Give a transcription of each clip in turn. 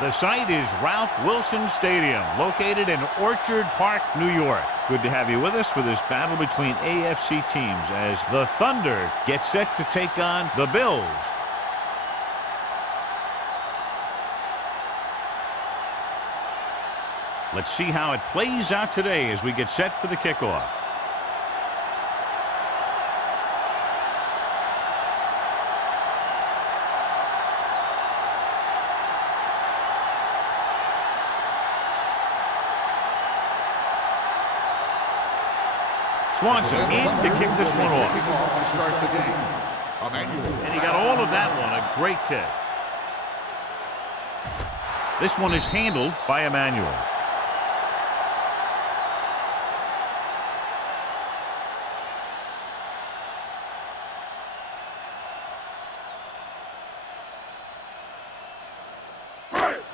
The site is Ralph Wilson Stadium, located in Orchard Park, New York. Good to have you with us for this battle between AFC teams as the Thunder get set to take on the Bills. Let's see how it plays out today as we get set for the kickoff. Swanson in to kick this one off. To start the game. And he got all of that one. A great kick. This one is handled by Emmanuel.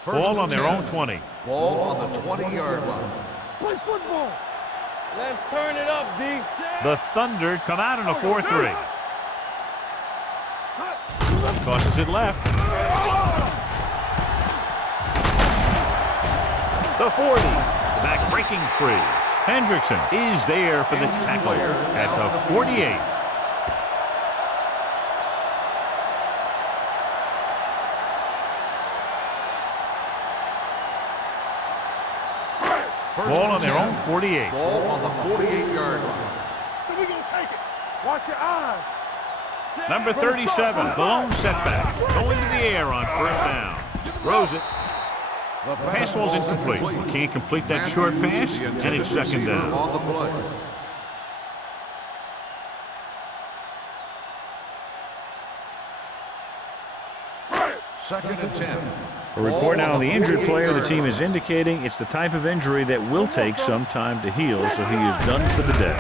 Ball on their own 20. Ball on the 20-yard line. Play football. Let's turn it up, D. The Thunder come out in a 4-3. Tosses it left. The 40. The back breaking free. Hendrickson is there for the tackle at the 48. Ball on their own 48. Ball on the 48-yard line. So we're going to take it. Watch your eyes. Number 37, the lone setback. Going to the air on first down. Throws it. The pass was incomplete. He can't complete that short pass, and it's second down. On the play. Second and 10. A report now on the injured player. The team is indicating it's the type of injury that will take some time to heal, so he is done for the day.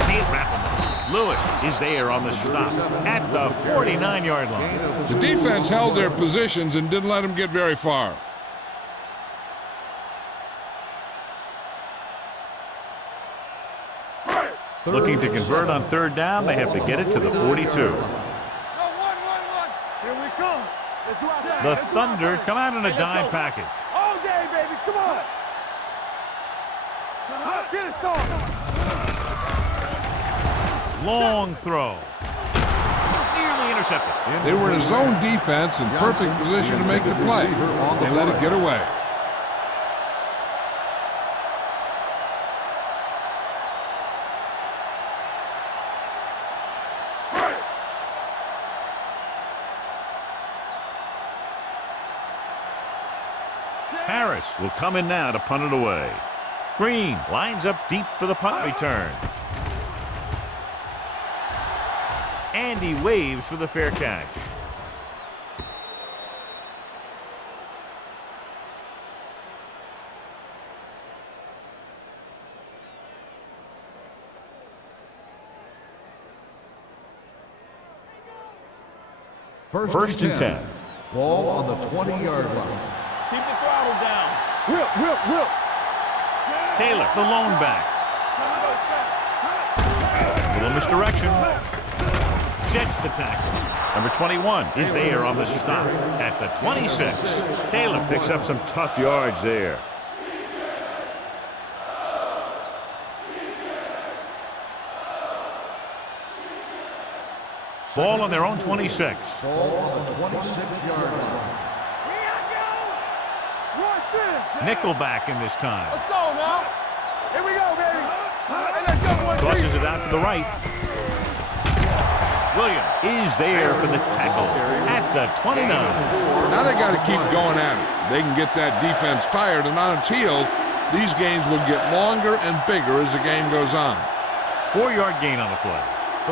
Can't wrap him up. Lewis is there on the stop at the 49-yard line. The defense held their positions and didn't let them get very far. Looking to convert on third down, they have to get it to the 42. The Thunder come out in a dime package. All day, baby. Come on. Get it started. Long throw. Nearly intercepted. They were in a zone defense in perfect position to make the play. They let it get away. Harris will come in now to punt it away. Green lines up deep for the punt return. And he waves for the fair catch. First and 10. Ball on the 20-yard line. Keep the throttle down. Whip. Taylor, the lone back. Little misdirection. Sheds the tackle. Number 21 is there on the stop at the 26. Taylor picks up some tough yards there. Ball on their own 26. Ball on the 26-yard line. Nickelback in this time. Let's go now. Here we go, baby. Hey, let's go, Tosses it out to the right. Williams is there for the tackle at the 29. Now they got to keep going at it. They can get that defense tired and on its heels. These games will get longer and bigger as the game goes on. 4-yard gain on the play.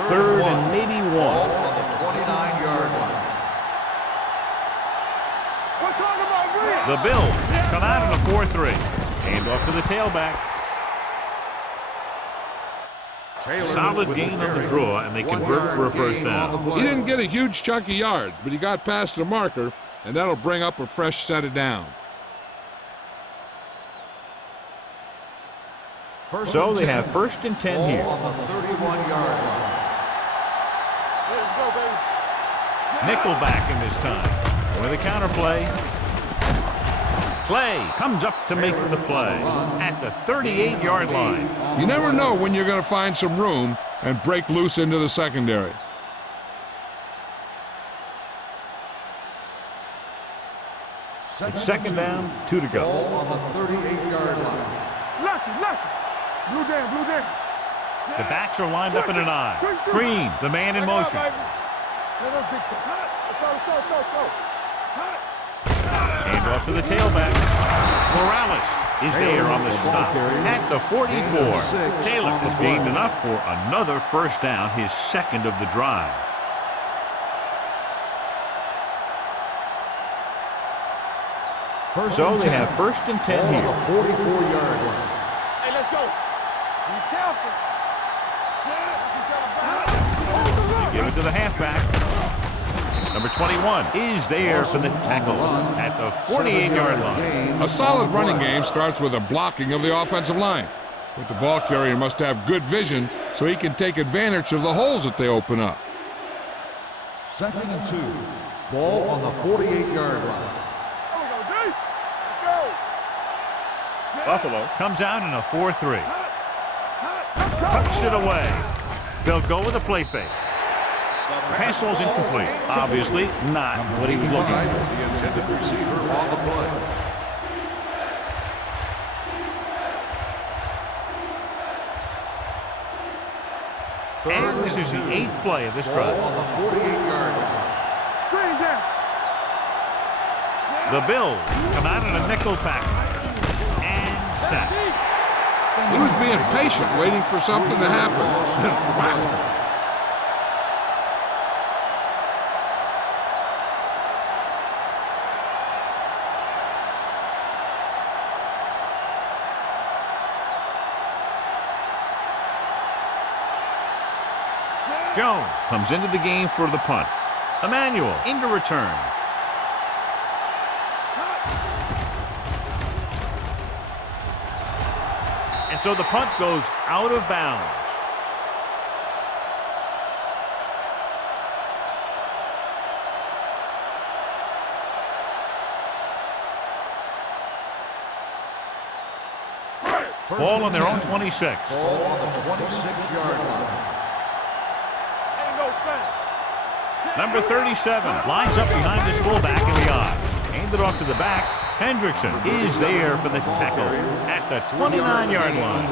Third and maybe one. Ball on the 29-yard line. We're talking about Green. The Bills come out in a 4-3. Hand off to the tailback. Solid gain on the draw, and they convert for a first down. He didn't get a huge chunk of yards, but he got past the marker, and that'll bring up a fresh set of down. So they have first and 10 here. On the 31-yard line. Nickelback in this time. With a counter play. Clay comes up to make the play at the 38-yard line. You never know when you're going to find some room and break loose into the secondary. It's second down, 2 to go. Ball on the 38-yard line. Lucky. Blue down. The backs are lined up in an I. Green, the man in motion. Let's go. Hand off to the tailback. Morales is there on the stop at the 44. Taylor has gained enough for another first down, his second of the drive. So they have first and 10 here. On the 44-yard line. Hey, let's go. Be careful. They give it to the halfback. Number 21 is there for the tackle at the 48-yard line. A solid running game starts with a blocking of the offensive line. But the ball carrier must have good vision so he can take advantage of the holes that they open up. Second and 2. Ball on the 48-yard line. Buffalo comes out in a 4-3. Tucks it away. They'll go with a play fake. Pass was incomplete. Obviously not what he was looking for. The intended receiver on the play. And this is the 8th play of this drive. Ball on the 48-yard line. Screen down. The Bills come out in a nickel package. And sack. He was being patient, waiting for something to happen. Jones comes into the game for the punt. Emmanuel into return. And so the punt goes out of bounds. Ball on their own 26. Ball on the 26-yard line. Number 37 lines up behind his fullback in the I. Handed off to the back. Hendrickson is there for the tackle at the 29-yard line.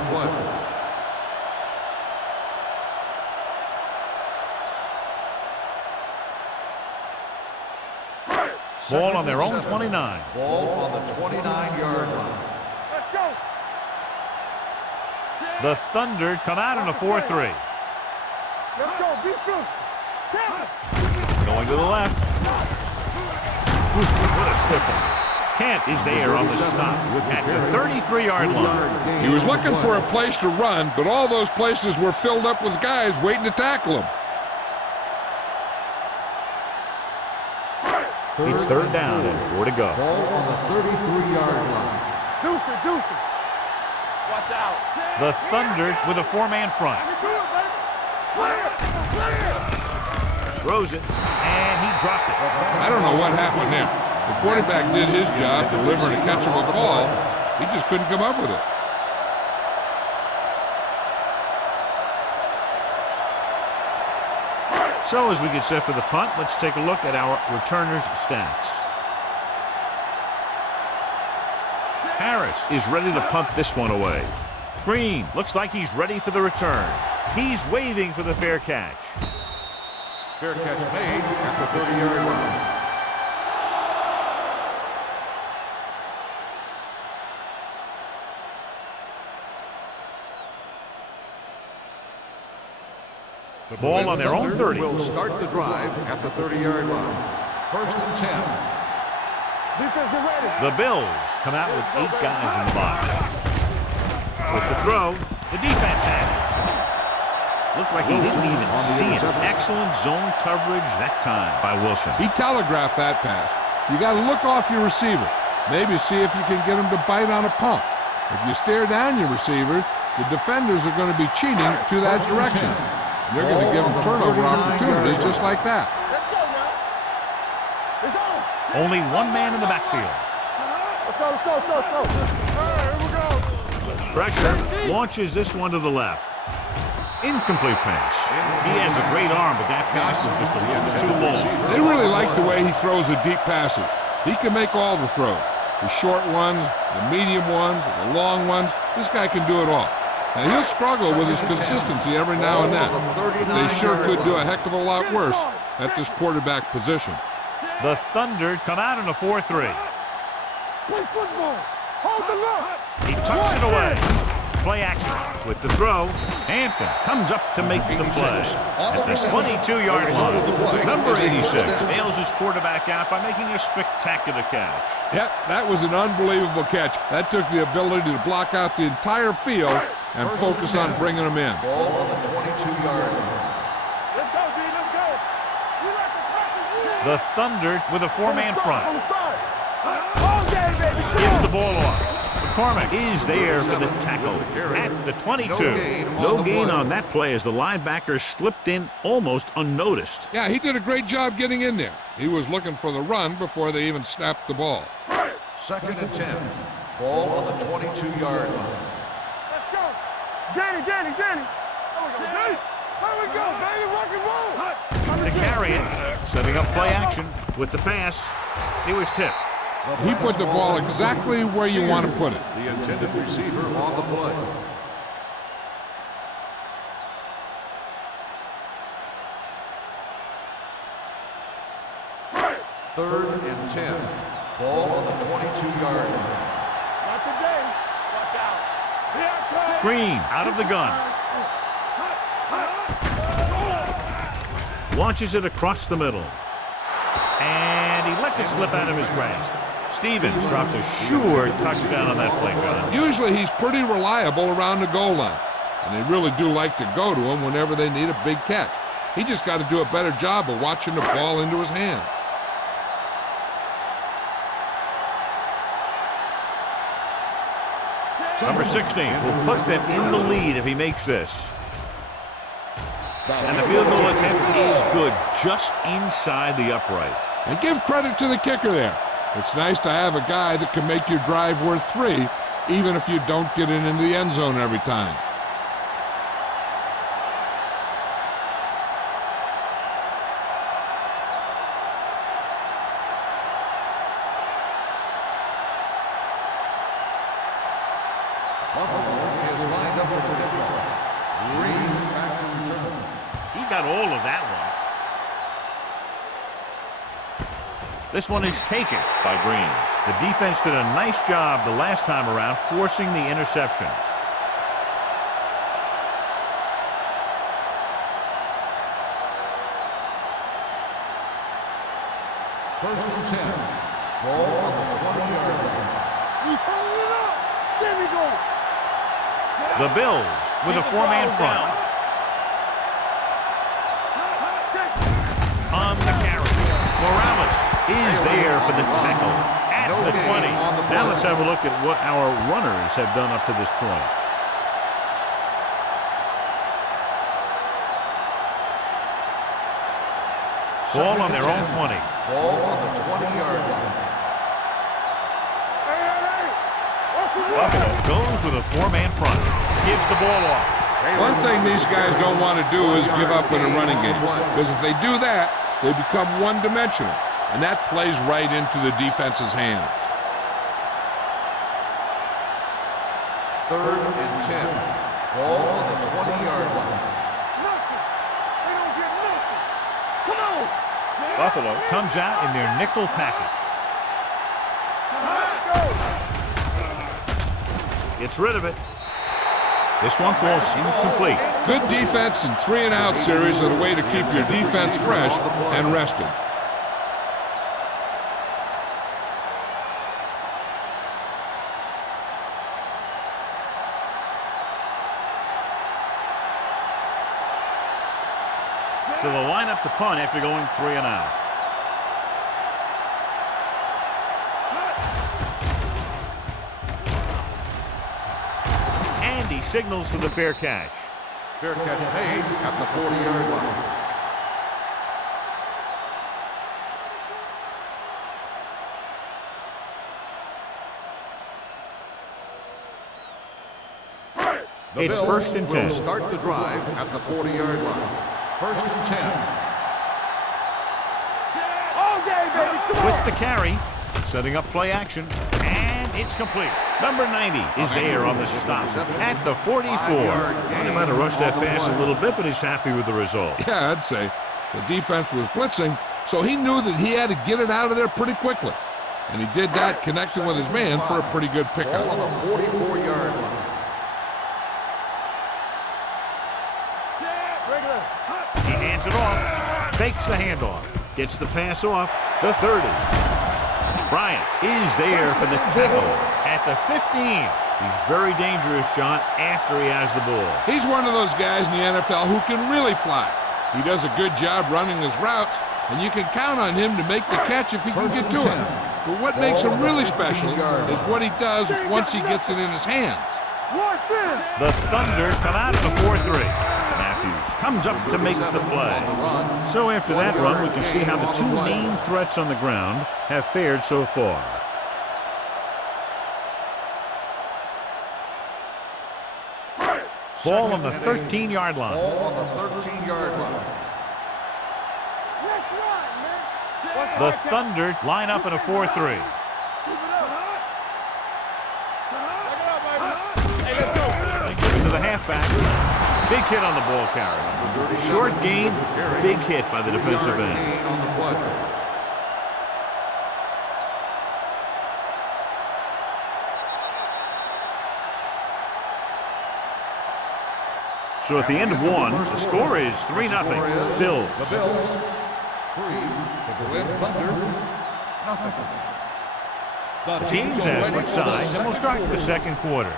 Ball on their own 29. Ball on the 29-yard line. Let's go. The Thunder come out in a 4-3. Let's go. Be physical. Going to the left. What a stiff one. Kent is there on the stop at the 33-yard line. He was looking for a place to run, but all those places were filled up with guys waiting to tackle him. It's third down and 4 to go. Ball on the 33-yard line. Deuce it. Watch out. The Thunder with a 4-man front. Throws it, and he dropped it. I don't know what happened there. The quarterback did his job delivering a catchable ball. He just couldn't come up with it. So as we get set for the punt, let's take a look at our returners' stats. Harris is ready to punt this one away. Green looks like he's ready for the return. He's waving for the fair catch. Fair catch made at the 30-yard line. The ball on their own 30. Will start the drive at the 30-yard line. First and 10. Defense, get ready. The Bills come out with 8 guys in the box. With the throw, the defense has it. Looked like he didn't even see it. Excellent zone coverage that time by Wilson. He telegraphed that pass. You got to look off your receiver. Maybe see if you can get him to bite on a pump. If you stare down your receivers, the defenders are going to be cheating to that direction. You're going to give them turnover opportunities just like that. Let's go now. It's on. Only one man in the backfield. Let's go, let's go, let's go, let's go. All right, here we go. Pressure, launches this one to the left. Incomplete pass. He has a great arm, but that pass was just a little too long. They really like the way he throws the deep passes. He can make all the throws. The short ones, the medium ones, the long ones. This guy can do it all. Now, he'll struggle with his consistency every now and then, but they sure could do a heck of a lot worse at this quarterback position. The Thunder come out in a 4-3. Play football. Hold the look. He tucks it away. Play action with the throw. Hampton comes up to make the play. At the 22-yard line, number 86 bails his quarterback out by making a spectacular catch. Yep, that was an unbelievable catch. That took the ability to block out the entire field and focus on bringing them in. Ball on the 22-yard line. Let's go, D, let's go. You like the practice. The Thunder with a four-man front. From the start. All day, baby. Gives the ball off. McCormick is there for the tackle at the 22. No gain on that play as the linebacker slipped in almost unnoticed. Yeah, he did a great job getting in there. He was looking for the run before they even snapped the ball. 2nd and 10. Ball on the 22-yard line. Let's go. Danny. There we go, baby. Rock and roll. To carry it, setting up play action with the pass. He was tipped. He put the ball exactly where you want to put it. The intended receiver on the play. Third and 10. Ball on the 22-yard line. Not today. Watch out. Here I come. Green out of the gun. Launches it across the middle. And he lets it slip out of his grasp. Stevens dropped a sure touchdown on that play, John. Usually he's pretty reliable around the goal line, and they really do like to go to him whenever they need a big catch. He just got to do a better job of watching the ball into his hand. Number 16 will put them in the lead if he makes this. And the field goal attempt is good, just inside the upright. And give credit to the kicker there. It's nice to have a guy that can make your drive worth 3, even if you don't get it into the end zone every time. Buffalo is lined up for the kickoff. Green back to return. He got all of that one. This one is taken by Green. The defense did a nice job the last time around forcing the interception. First and 10. Ball on the 20-yard line. You turn it up. There we go. The Bills with a four-man front. On the carry, Morales is there for the tackle at the 20. Now let's have a look at what our runners have done up to this point. Ball on their own 20. Ball on the 20-yard line. Buffalo goes with a four-man front. Gives the ball off. One thing these guys don't want to do is give up in a running game, because if they do that, they become one-dimensional, and that plays right into the defense's hands. 3rd and 10. Ball on the 20-yard line. Nothing. They don't get nothing. Come on. Buffalo comes out in their nickel package. Gets rid of it. This one falls incomplete. Good defense and 3-and-out series are the way to keep your defense fresh and rested. So they'll line up to punt after going 3-and-out. And he signals for the fair catch. Fair catch made at the 40-yard line. The It's Bills 1st and will 10. start the drive at the 40-yard line. 1st and 10. All day, baby. Come on. With the carry, setting up play action, and it's complete. Number 90 is there on the stop at the 44. He might have rushed that pass a little bit, but he's happy with the result. Yeah, I'd say. The defense was blitzing, so he knew that he had to get it out of there pretty quickly. And he did that, connecting with his man for a pretty good Ball pickup. on the 44-yard line. He hands it off, fakes the handoff, gets the pass off, the 30. Bryant is there for the tackle at the 15. He's very dangerous, John, after he has the ball. He's one of those guys in the NFL who can really fly. He does a good job running his routes, and you can count on him to make the catch if he can get to it. But what makes him really special is what he does once he gets it in his hands. The Thunder come out of the 4-3. Matthews comes up to make the play. So after that run, we can see how the two main threats on the ground have fared so far. Ball on the 13-yard line. Ball on the 13-yard line. The Thunder line up in a 4-3. Into the halfback. Big hit on the ball carrier. Short gain, big hit by the defensive end. On the play. So at the end of one, the score is 3-0. Bills. The Bills 3, the Berlin Thunder nothing. The teams have switched sides, and we'll start the second quarter.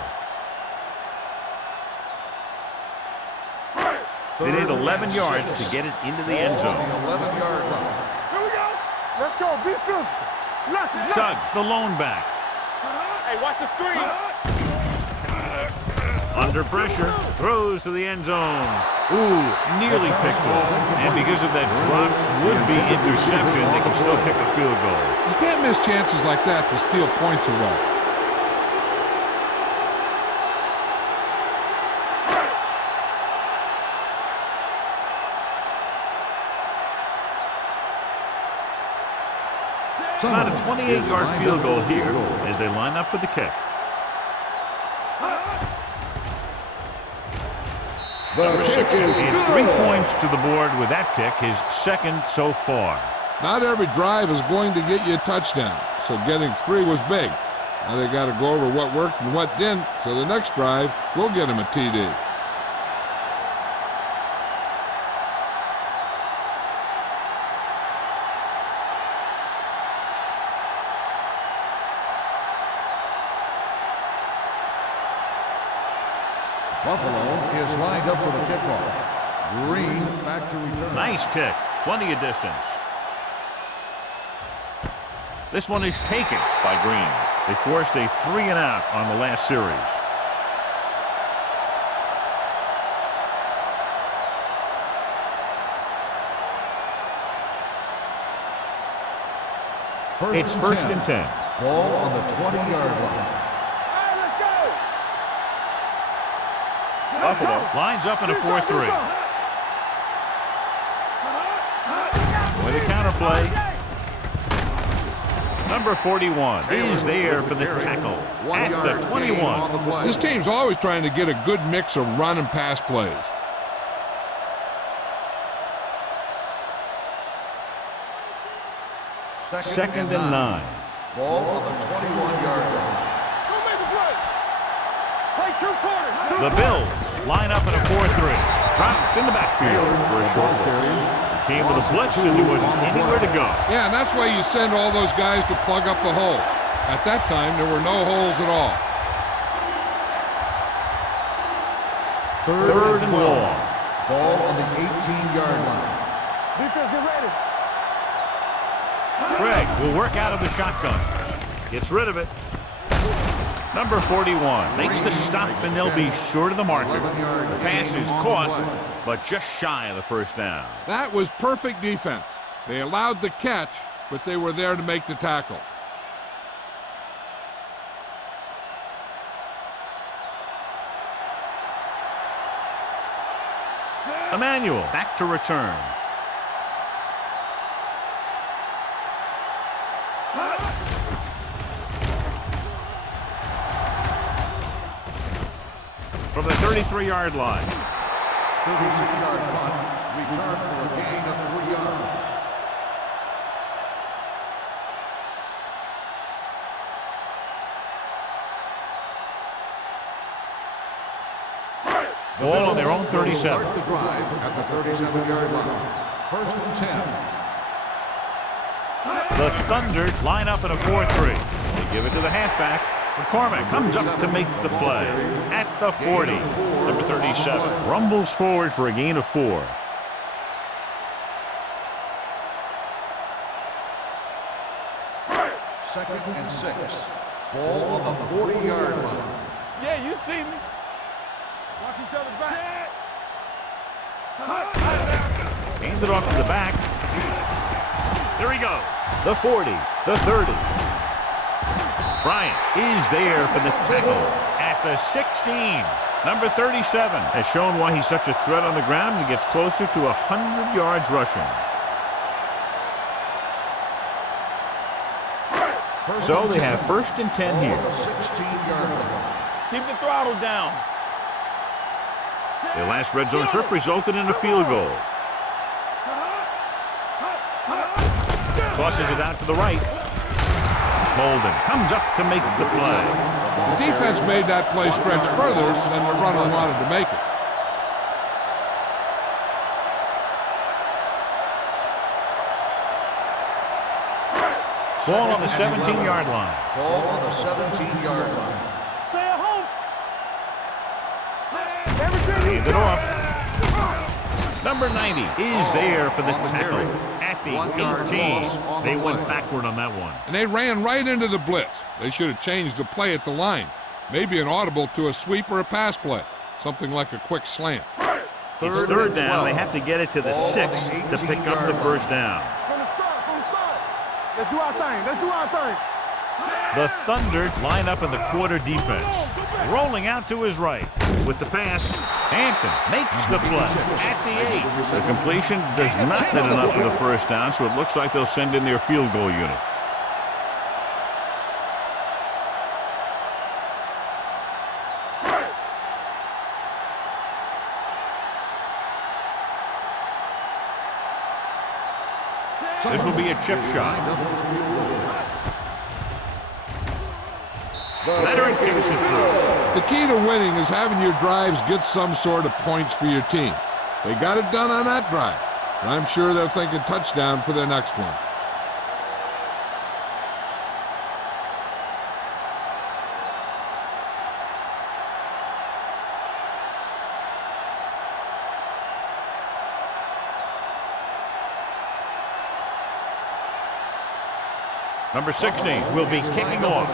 They need 11 yards to get it into the end zone. The 11-yard line. Here we go. Let's go. Be physical. Let's Suggs, the lone back. Hey, watch the screen. Under pressure, throws to the end zone. Ooh, nearly picked off. And because of that drop, would-be interception, they can still kick a field goal. You can't miss chances like that to steal points away. About a 28-yard field goal here as they line up for the kick. Number 60 adds 3 points to the board with that kick, his second so far. Not every drive is going to get you a touchdown, so getting 3 was big. Now they got to go over what worked and what didn't, so the next drive will get him a TD. Buffalo is lined up for the kickoff. Green back to return. Nice kick, plenty of distance. This one is taken by Green. They forced a 3-and-out on the last series. It's 1st and 10. Ball on the 20-yard line. Buffalo lines up in a 4-3. With a counter play. Number 41 is there for the tackle at the 21. This team's always trying to get a good mix of run and pass plays. Second and 9. Ball on the 21-yard line. The Bills line up in a 4-3. Dropped in the backfield for a short loss. Came with a blitz and there wasn't anywhere to go. Yeah, and that's why you send all those guys to plug up the hole. At that time, there were no holes at all. Third and long. Ball on the 18-yard line. Defense, get ready. Craig will work out of the shotgun. Gets rid of it. Number 41 makes the stop, and they'll be short of the marker. The pass is caught, but just shy of the first down. That was perfect defense. They allowed the catch, but they were there to make the tackle. Emmanuel back to return. From the 33-yard line. 36-yard punt, return for a gain of 3 yards. Ball on their own 37. Start the drive at the 37-yard line. 1st and 10. The Thunder line up in a 4-3. They give it to the halfback. McCormick comes up to make the play at the 40. Number 37 rumbles forward for a gain of 4. Second and 6. Ball on the 40-yard line. Yeah, you see me. Watch each other back. Hand it off to the back. There he goes. The 40, the 30. Bryant is there for the tackle at the 16. Number 37 has shown why he's such a threat on the ground and gets closer to 100 yards rushing. So they have 1st and 10 here. 16-yard line. Keep the throttle down. Their last red zone trip resulted in a field goal. Tosses it out to the right. Molden comes up to make the play. The defense made that play stretch further than the runner wanted to make it. Ball on the 17-yard line. Ball on the 17-yard line. Stay at home. Hand it off. Number 90 is there for the tackle at the 18. They went backward on that one. And they ran right into the blitz. They should have changed the play at the line. Maybe an audible to a sweep or a pass play. Something like a quick slant. It's 3rd down. They have to get it to the 6 to pick up the 1st down. From the start. Let's do our thing. Let's do our thing. The Thunder line up in the quarter defense. Rolling out to his right. With the pass, Hampton makes the play at the 8. The completion does not hit enough for the 1st down, so it looks like they'll send in their field goal unit. This will be a chip shot. Veteran kicks it through. The key to winning is having your drives get some sort of points for your team. They got it done on that drive. And I'm sure they're thinking touchdown for their next one. Number 16 will be kicking off.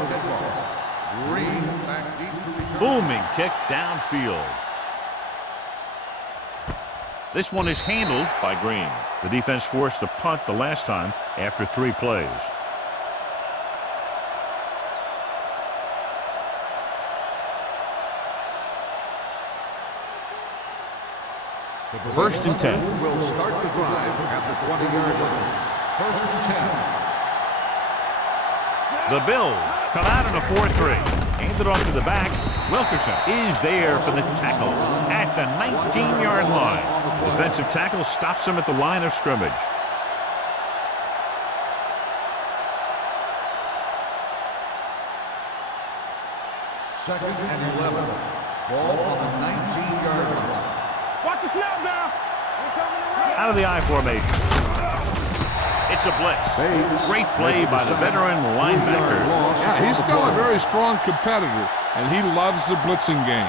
Booming kick downfield. This one is handled by Green. The defense forced the punt the last time after 3 plays. First and 10. Will start the drive at the 20-yard line. 1st and 10. The Bills come out in a 4-3. Hand it off to the back. Wilkerson is there for the tackle at the 19-yard line. Defensive tackle stops him at the line of scrimmage. Second and 11. Ball on the 19-yard line. Watch the snap now. Out of the I formation. It's a blitz. Great play by the veteran linebacker. Yeah, he's still a very strong competitor, and he loves the blitzing game.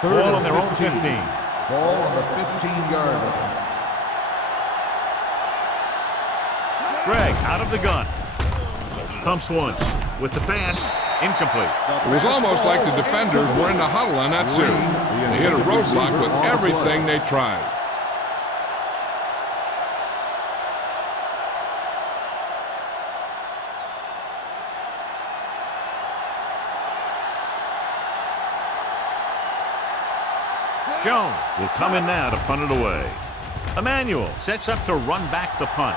Ball on their own 15. Ball on the 15-yard line. Gregg out of the gun. Pumps once with the pass. Incomplete. It was almost like the defenders were in the huddle on that series. They hit a roadblock with everything they tried. Jones will come in now to punt it away. Emmanuel sets up to run back the punt.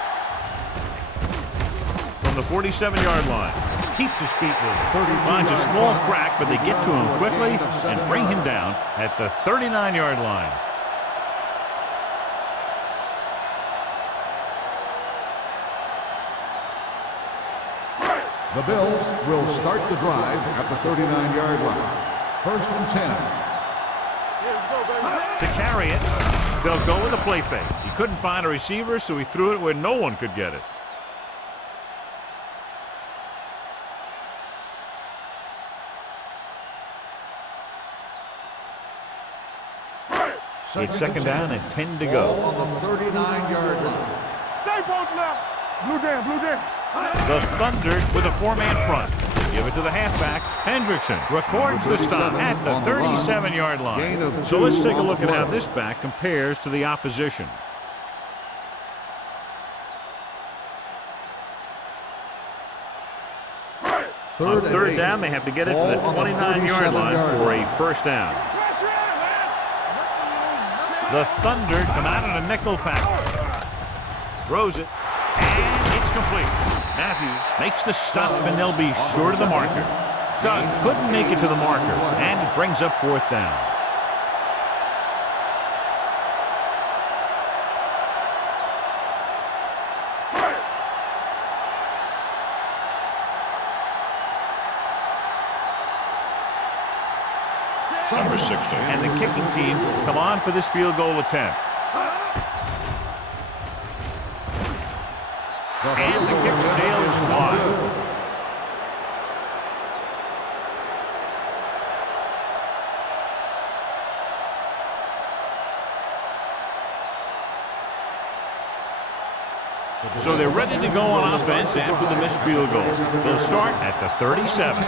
From the 47-yard line. Keeps his feet moving. Finds a small crack, but they get to him quickly and bring him down at the 39-yard line. The Bills will start the drive at the 39-yard line. 1st and 10. To carry it, they'll go with a play fake. He couldn't find a receiver, so he threw it where no one could get it. It's 2nd down and 10 to go. On the 39-yard line. Stay both left. Blue jam, blue jam. The Thunder with a 4-man front. They give it to the halfback. Hendrickson records the stop at the 37-yard line. So let's take a look at how this back compares to the opposition. On 3rd down, they have to get it to the 29-yard line for a 1st down. The Thunder come out in a nickel package. Throws it, and it's complete. Matthews makes the stop, and they'll be short of the marker. Suggs couldn't make it to the marker, and it brings up 4th down. Number 60. And the kicking team come on for this field goal attempt. And the kick sails wide. So they're ready to go on offense after the missed field goals. They'll start at the 37.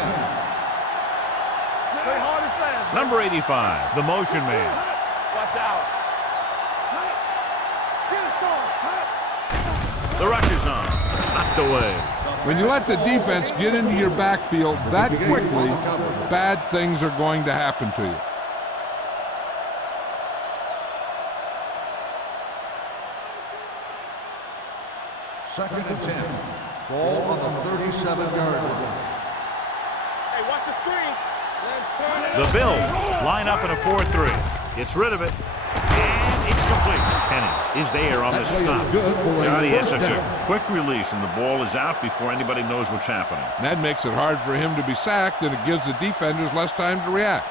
Number 85, the motion man. Watch out. The rush is on. Knocked away. When you let the defense get into your backfield that quickly, bad things are going to happen to you. Second and 10. Ball on the 37-yard line. Hey, watch the screen. The Bills line up in a 4-3. Gets rid of it. And it's complete. Penny is there on the stop. God, he has such a quick release, and the ball is out before anybody knows what's happening. And that makes it hard for him to be sacked, and it gives the defenders less time to react.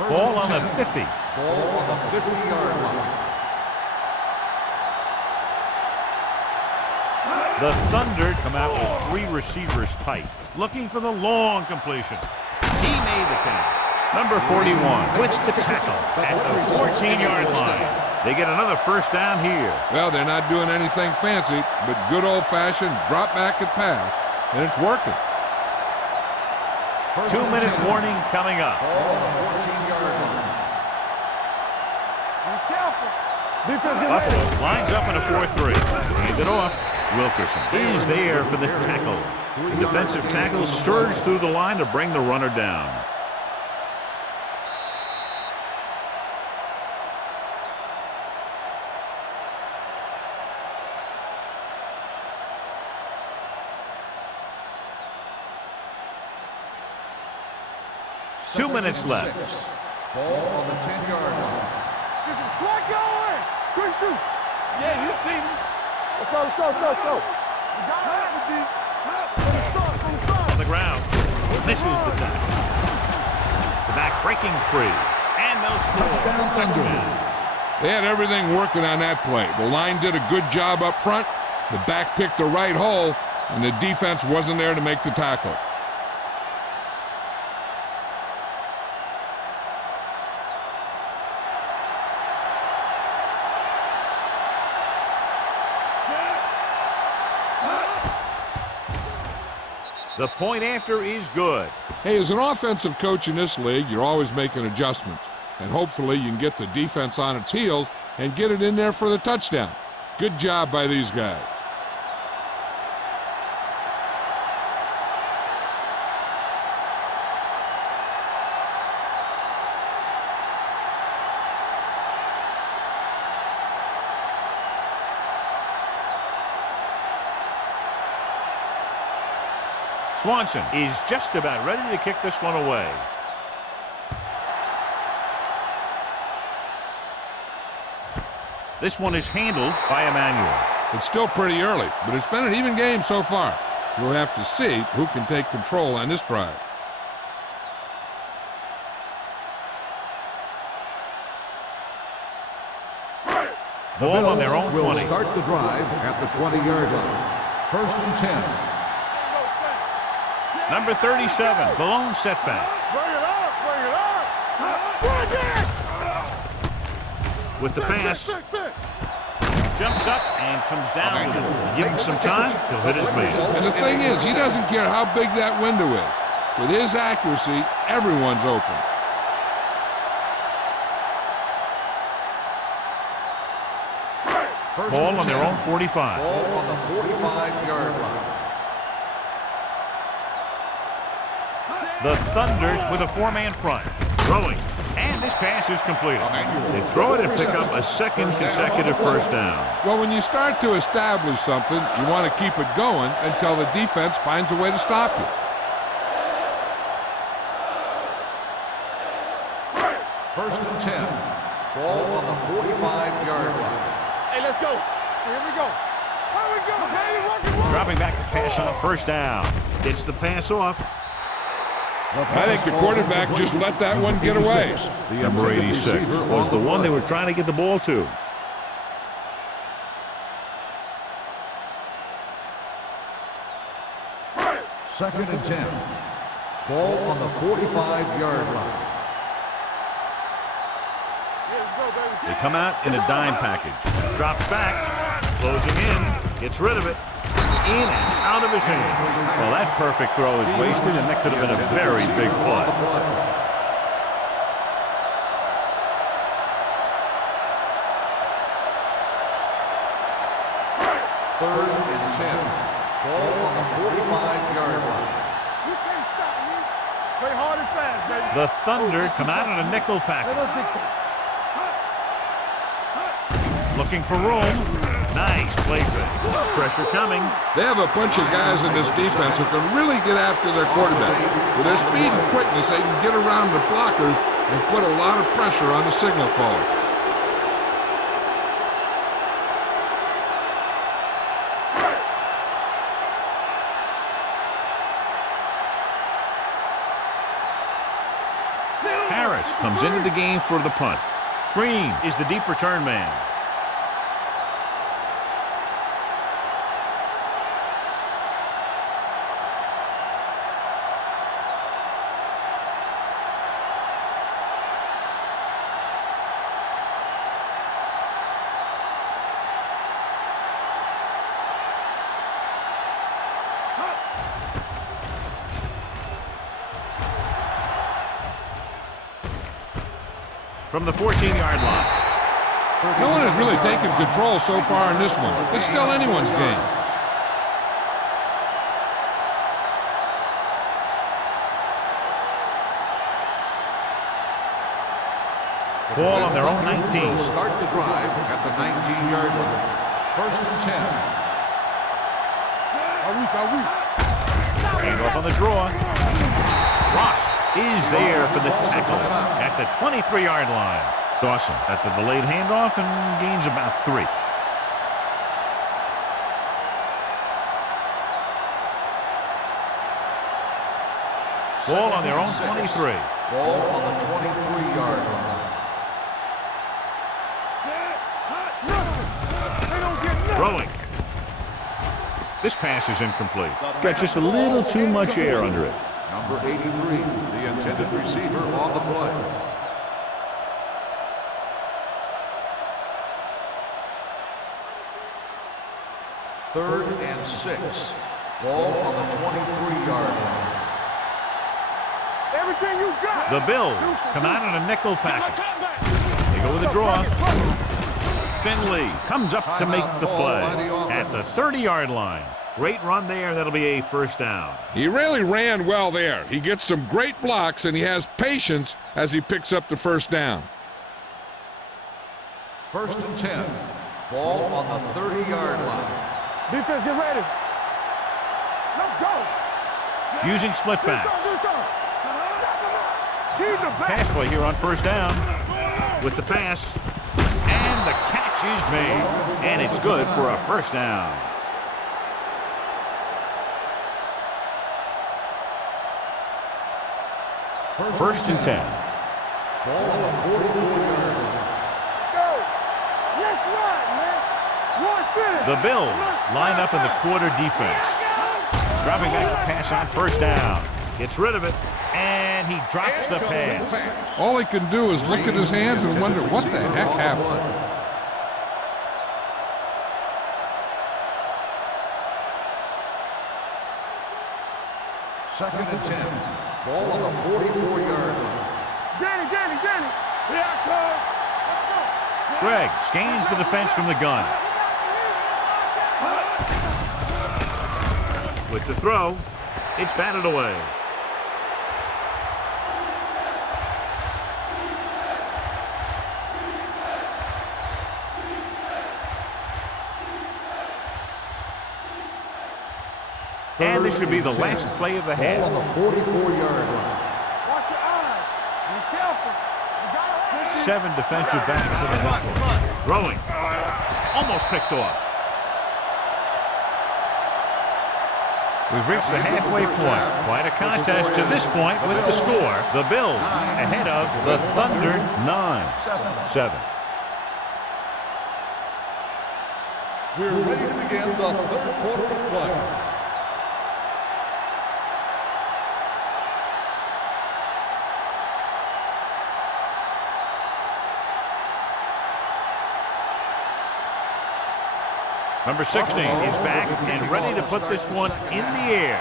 Ball on the 50. Ball on the 50-yard line. The Thunder come out with 3 receivers tight, looking for the long completion. He made the catch. Number 41 wins the tackle at the 14-yard line. They get another 1st down here. Well, they're not doing anything fancy, but good old-fashioned drop back and pass, and it's working. 2-minute warning coming up. Ball on the 14-yard line. Be careful. Defense get Buffalo ready. lines up in a 4-3. Hand it off. Wilkerson is there for the tackle. The defensive tackle surged through the line to bring the runner down. Two minutes left. Ball on the 10-yard line. Get some slot going. Good shoot. Yeah, you see me. Let's go, let's go, let's go, let's go. You got it, D. From the start, from the start. On the ground. Misses the tackle. The back breaking free. And they'll score. Touchdown. They had everything working on that play. The line did a good job up front. The back picked the right hole, and the defense wasn't there to make the tackle. The point after is good. Hey, as an offensive coach in this league, you're always making adjustments. And hopefully you can get the defense on its heels and get it in there for the touchdown. Good job by these guys. Swanson is just about ready to kick this one away. This one is handled by Emmanuel. It's still pretty early, but it's been an even game so far. We'll have to see who can take control on this drive. Ball on their own 20. Will start the drive at the 20-yard line. 1st and 10. Number 37, the lone setback. Bring it up, bring it up. With the pass. Jumps up and comes down with it. Give him some time, he'll hit his man. And the thing is, he doesn't care how big that window is. With his accuracy, everyone's open. Ball on their own 45. Ball on the 45-yard line. The Thunder with a 4-man front. Throwing. And this pass is completed. They throw it and pick up a second consecutive first down. Well, when you start to establish something, you want to keep it going until the defense finds a way to stop you. First and 10. Ball on the 45-yard line. Hey, let's go. Here we go. Here we go, baby. Rock and roll. Dropping back to pass on first down. Gets the pass off. I think the quarterback just let that one get away. Number 86 was the one they were trying to get the ball to. Second and 10. Ball on the 45-yard line. They come out in a dime package. Drops back. Closing in. Gets rid of it. In and out of his hands. Well, that perfect throw is wasted, and that could have been a very big play. Third and 10. Ball on the 45-yard line. You can't stop me. Play hard and fast, baby. The Thunder come out in a nickel package. Looking for room. Nice play fake. Pressure coming. They have a bunch of guys in this defense who can really get after their quarterback. With their speed and quickness, they can get around the blockers and put a lot of pressure on the signal caller. Harris comes into the game for the punt. Green is the deep return man. From the 14-yard line. No one has really taken control so far in this one. It's still anyone's game. Ball on their own 19. Start the drive at the 19-yard line. First and 10. Hand off on the draw. Ross is there for the tackle at the 23-yard line. Dawson at the delayed handoff and gains about 3. Ball on their own 23. Ball on the 23-yard line. Throwing. This pass is incomplete. Got just a little too much air under it. Number 83, the intended receiver on the play. Third and 6. Ball on the 23-yard line. Everything you got. The Bills come out in a nickel package. They go with a draw. Finley comes up to make the play at the 30-yard line. Great run there. That'll be a first down. He really ran well there. He gets some great blocks, and he has patience as he picks up the first down. First and 10. Ball on the 30-yard line. Defense, get ready. Let's go. using split backs. Pass play here on first down with the pass. And the catch is made. And it's good for a first down. First and 10. Ball on the 44-yard line. Let's go. Let's run, man. The Bills line up in the quarter defense. Dropping back to pass on first down. Gets rid of it, and he drops the pass. All he can do is look at his hands and wonder what the heck happened. Second and 10. Ball on the 44-yard line. Danny. Here I come. Let's go. Greg scans the defense from the gun. With the throw, it's batted away. And this should be the last play of the half. Ball on the 44-yard line. Watch your eyes. Be careful. You gotta 7 defensive backs in the this one. Throwing. Almost picked off. We've reached the halfway point. Quite a contest to this point with the score. The Bills ahead of the Thunder 9-7. We're ready to begin the third quarter of play. Number 16 is back and ready to put this one in the air.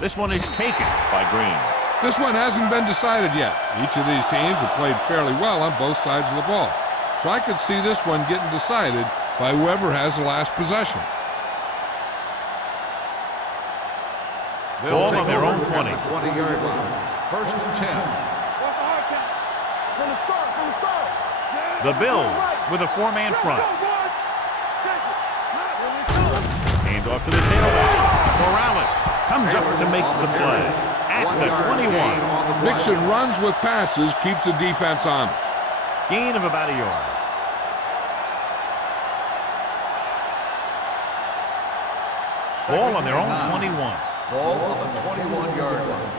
This one is taken by Green. This one hasn't been decided yet. Each of these teams have played fairly well on both sides of the ball. So I could see this one getting decided by whoever has the last possession. Ball on their own 20. 20-yard line. First and 10. From the start. The Bills with a 4-man front. Hand off to the tailback. Morales comes up to make the play at the 21. Mixon runs with passes, keeps the defense honest. Gain of about a yard. Ball on their own 21. Ball on the 21-yard line.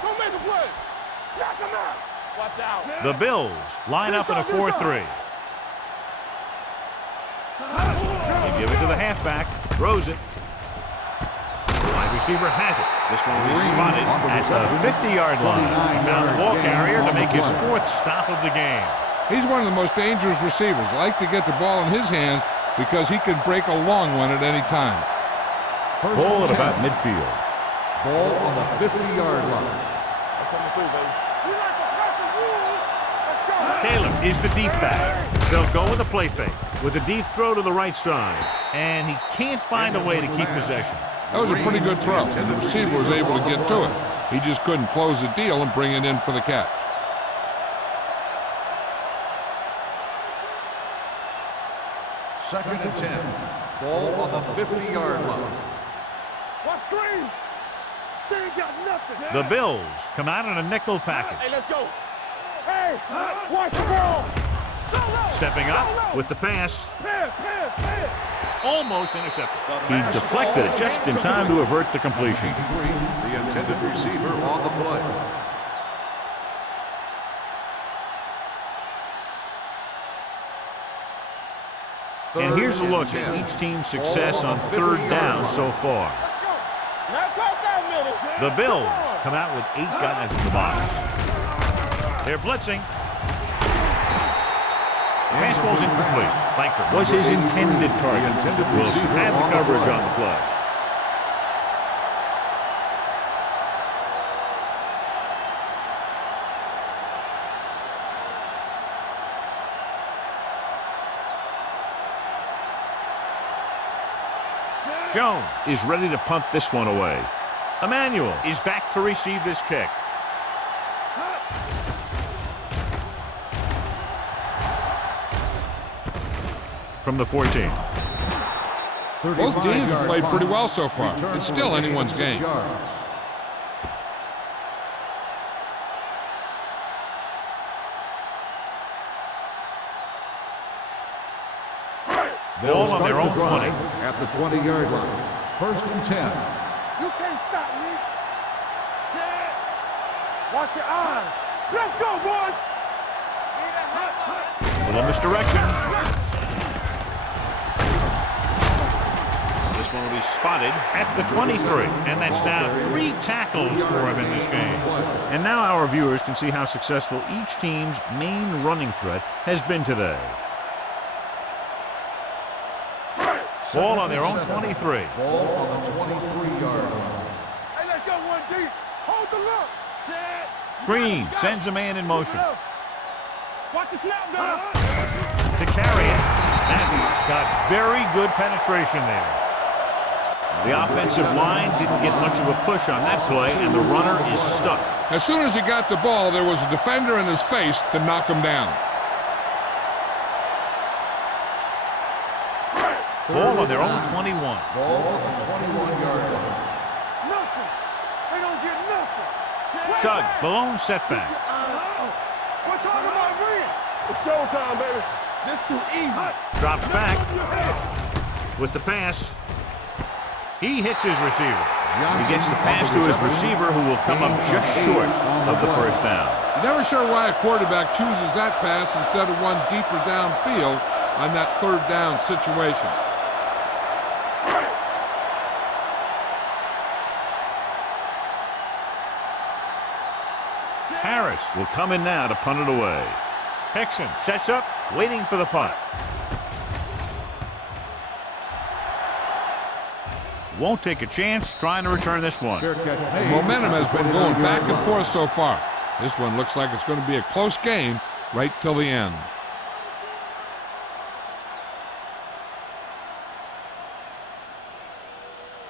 Go make a play. Knock him out. Watch out. The Bills line up in a 4-3. They give it to the halfback. Throws it. Wide receiver has it. This one will be spotted at the 50-yard line. He found the ball carrier to make his 4th stop of the game. He's one of the most dangerous receivers. Like to get the ball in his hands because he can break a long one at any time. Ball at about midfield. Ball on the 50-yard line. Taylor is the deep back. They'll go with a play fake with a deep throw to the right side. And he can't find a way to keep possession. That was a pretty good throw, and the receiver was able to get to it. He just couldn't close the deal and bring it in for the catch. Second and 10. Ball on the 50-yard line. Watch screen. They ain't got nothing. The Bills come out in a nickel package. Hey, let's go. Hey, watch the ball. Stepping up with the pass. Pass. Almost intercepted. He deflected it just in time to avert the completion. The intended receiver on the play. And here's a look at each team's success on third down so far. The Bills come out with 8 guys in the box. They're blitzing. Pass ball's incomplete. Langford was his intended target. Wilson had the coverage on the play. Jones is ready to punt this one away. Emmanuel is back to receive this kick. From the 14. Both teams have played pretty well so far. It's still anyone's game. Ball on their own 20. At the 20-yard line. 1st and 10. You can't stop me. Set. Watch your eyes. Let's go, boys. A little misdirection. This one will be spotted at the 23. And that's now 3 tackles for him in this game. And now our viewers can see how successful each team's main running threat has been today. Ball on their own 23. Ball on the 23-yard line. Hey, let's go, 1D. Hold the look. Set. Green sends a man in motion. Watch the snap down. To carry it. Matthews got very good penetration there. The offensive line didn't get much of a push on that play, and the runner is stuffed. As soon as he got the ball, there was a defender in his face to knock him down. Ball on their own 21. Ball on the 21-yard line. Nothing. They don't get nothing. Suggs, the lone setback. We're talking about green. It's showtime, baby. This too easy. Drops back with the pass. He hits his receiver. He gets the pass to his receiver, who will come up just short of the first down. Never sure why a quarterback chooses that pass instead of one deeper downfield on that 3rd down situation. Harris will come in now to punt it away. Hickson sets up, waiting for the punt. Won't take a chance trying to return this one. The momentum has been going back and forth so far. This one looks like it's going to be a close game right till the end.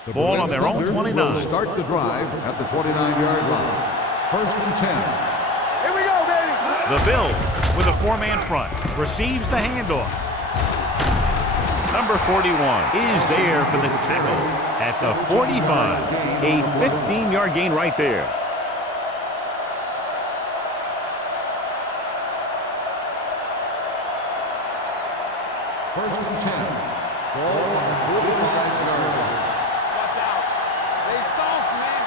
The ball on their own 29. Start the drive at the 29-yard line. 1st and 10. Here we go, baby. The Bills with a 4-man front. Receives the handoff. Number 41 is there for the tackle at the 45. A 15-yard gain right there. First and 10. Ball on the 45-yard line. Watch out. They soft, man.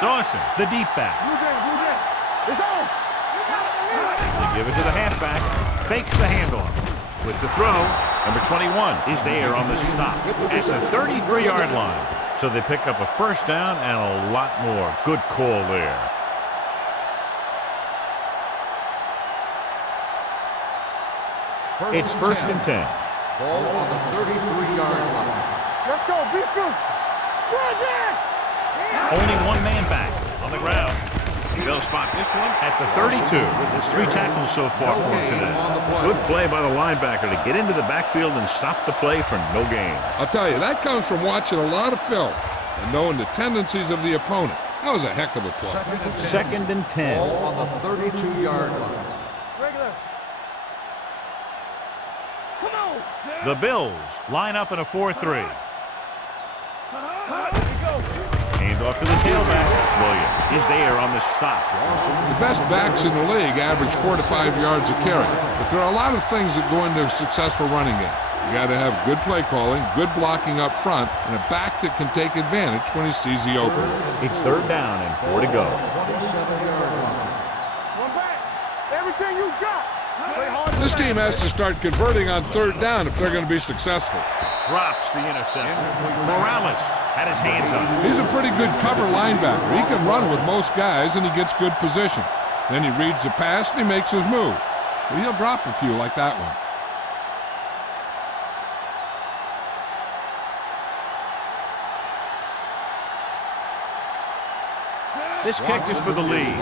Dawson, the deep back. It's on. They give it to the halfback. Fakes the handoff. With the throw, number 21 is there on the stop at the 33-yard line. So they pick up a first down and a lot more. Good call there. It's 1st and 10. Ball on the 33-yard line. Let's go, be good. Only one man back on the ground. They'll spot this one at the 32. It's 3 tackles so far for him today. Good play by the linebacker to get into the backfield and stop the play for no gain. I'll tell you, that comes from watching a lot of film and knowing the tendencies of the opponent. That was a heck of a play. 2nd and 10. Ball on the 32-yard line. Regular. Come on. The Bills line up in a 4-3. Handoff to the tailback. Williams is there on the stop. The best backs in the league average 4 to 5 yards a carry. But there are a lot of things that go into a successful running game. You got to have good play calling, good blocking up front, and a back that can take advantage when he sees the opening. It's 3rd down and 4 to go. 27-yard line. One back. Everything you got. Play hard. This team has to start converting on 3rd down if they're going to be successful. Drops the interception. Morales had his hands up. He's a pretty good cover linebacker. He can run with most guys, and he gets good position. Then he reads the pass, and he makes his move. But he'll drop a few like that one. This kick is for the lead.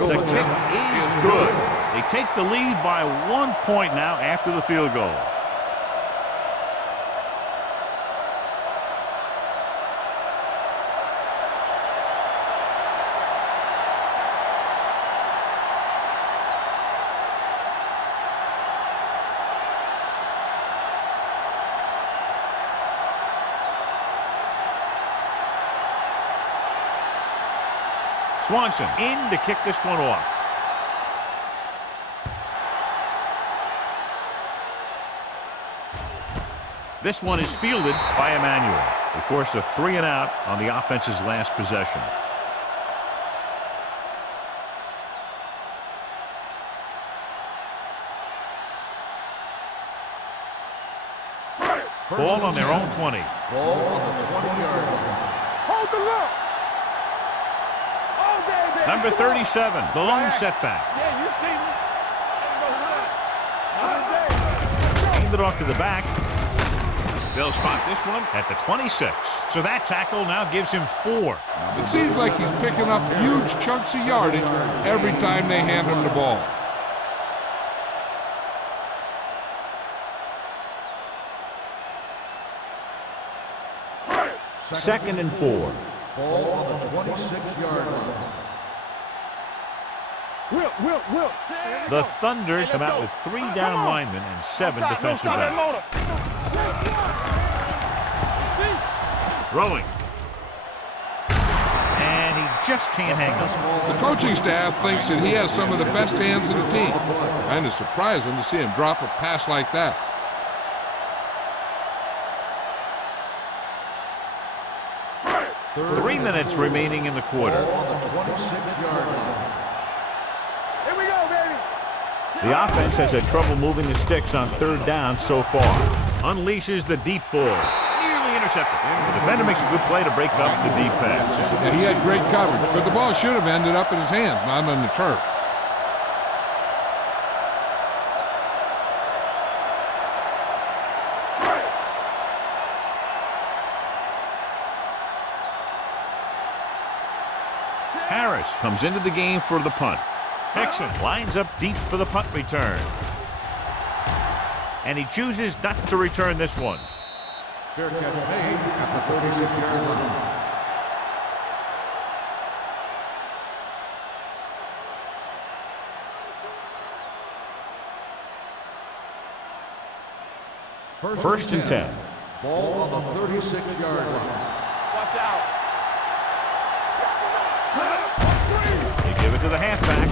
The kick is good. They take the lead by 1 point now after the field goal. Swanson in to kick this one off. This one is fielded by Emmanuel. They forced a 3-and-out on the offense's last possession. Ball on their own 20. Ball on the 20-yard line. Hold the look. Oh, there. Number 37, the lone setback. Yeah, you see me? Aimed it off to the back. They'll spot this one at the 26. So that tackle now gives him 4. It seems like he's picking up huge chunks of yardage every time they hand him the ball. Second and 4. Ball on the 26-yard line. Will. The Thunder come out with 3 down linemen and 7 defensive backs. Throwing. And he just can't hang on. The coaching staff thinks that he has some of the best hands in the team. Kind of surprising to see him drop a pass like that. Three minutes remaining in the quarter. Ball on the 26-yard line. Here we go, baby. The offense has had trouble moving the sticks on 3rd down so far. Unleashes the deep ball. Nearly intercepted. The defender makes a good play to break up the deep pass. Yeah, he had great coverage, but the ball should have ended up in his hands, not on the turf. Harris comes into the game for the punt. Hickson lines up deep for the punt return. And he chooses not to return this one. Fair catch made at the 36-yard line. First and 10. Ball on the 36-yard line. Watch out. They give it to the halfback.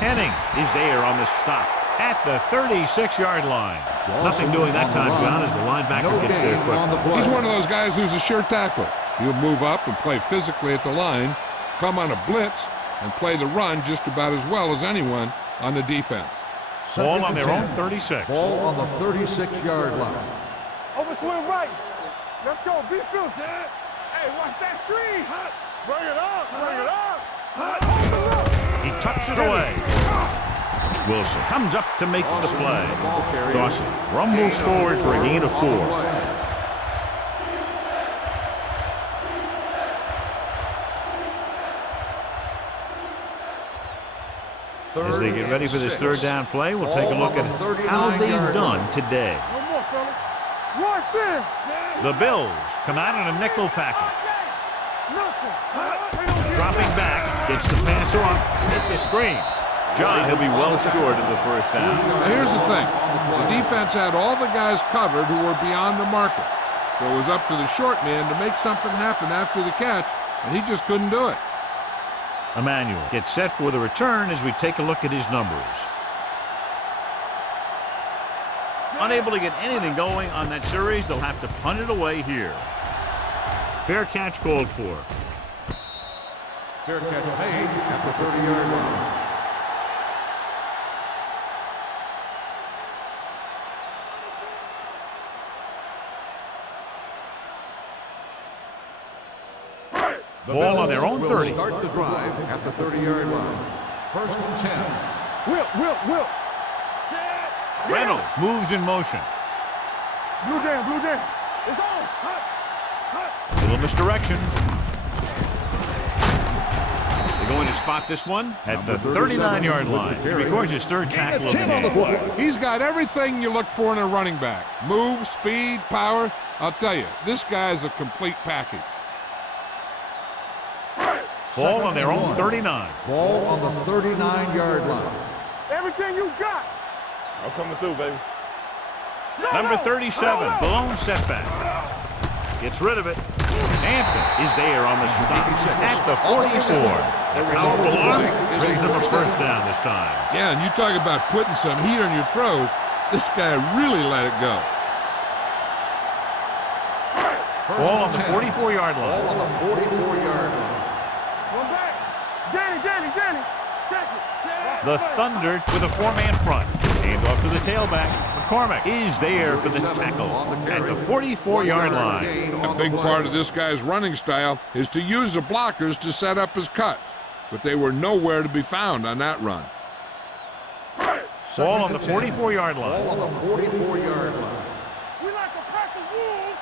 Henning is there on the stop at the 36-yard line. Nothing doing that time, John, as the linebacker gets there quick. He's one of those guys who's a sure tackler. He'll move up and play physically at the line, come on a blitz, and play the run just about as well as anyone on the defense. Ball on their own 36. Ball on the 36-yard line. Over swing right. Let's go. Be fierce. Hey, watch that screen. Bring it up. Hold the look. He tucks it away. Wilson comes up to make the play. Dawson rumbles forward for a gain of 4. As they get ready for this 3rd down play, we'll take a look at how they've done today. No more, fellas. Watch in. The Bills come out in a nickel package. Dropping back, gets the pass off, gets a screen. John, he'll be well short of the 1st down. Now, here's the thing. The defense had all the guys covered who were beyond the marker. So it was up to the short man to make something happen after the catch, and he just couldn't do it. Emmanuel gets set for the return as we take a look at his numbers. Unable to get anything going on that series, they'll have to punt it away here. Fair catch called for. Fair catch made at the 30-yard line. Ball on their own 30. Start the drive at the 30-yard line. First and 10. Will. Reynolds moves in motion. Blue down. It's on. A little misdirection. They're going to spot this one at the 39-yard line. He records his 3rd tackle of the game. He's got everything you look for in a running back. Move, speed, power. I'll tell you, this guy's a complete package. Ball on their own 39. Ball on the 39-yard line. Everything you got. I'm coming through, baby. Number 37, the lone setback. Gets rid of it. Hampton is there on the stop at the 44. A powerful arm brings them a first down this time. Yeah, and you talk about putting some heat on your throws. This guy really let it go. Ball on the 44-yard line. Ball on the 44-yard line. One back. Danny. Check it. The Thunder with a four-man front. Hand off to the tailback. McCormick is there for the tackle at the 44-yard line. A big part of this guy's running style is to use the blockers to set up his cuts, but they were nowhere to be found on that run. Ball on the 44-yard line. Ball on the 44-yard line. We like to pack the wolves.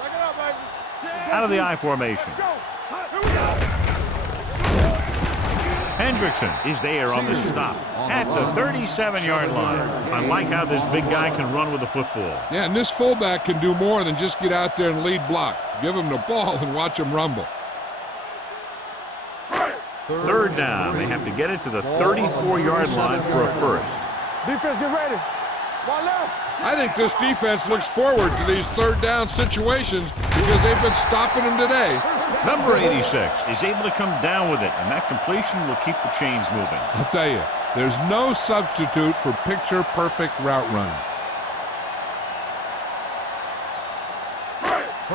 Back it up, baby. Out of the I formation. Go. Here we go. Hendrickson is there on the stop at the 37-yard line. I like how this big guy can run with the football. Yeah, and this fullback can do more than just get out there and lead block. Give him the ball and watch him rumble. Third down. They have to get it to the 34-yard line for a first. Defense, get ready. One left. I think this defense looks forward to these third down situations because they've been stopping them today. Number 86 is able to come down with it, and that completion will keep the chains moving. I'll tell you, there's no substitute for picture-perfect route running.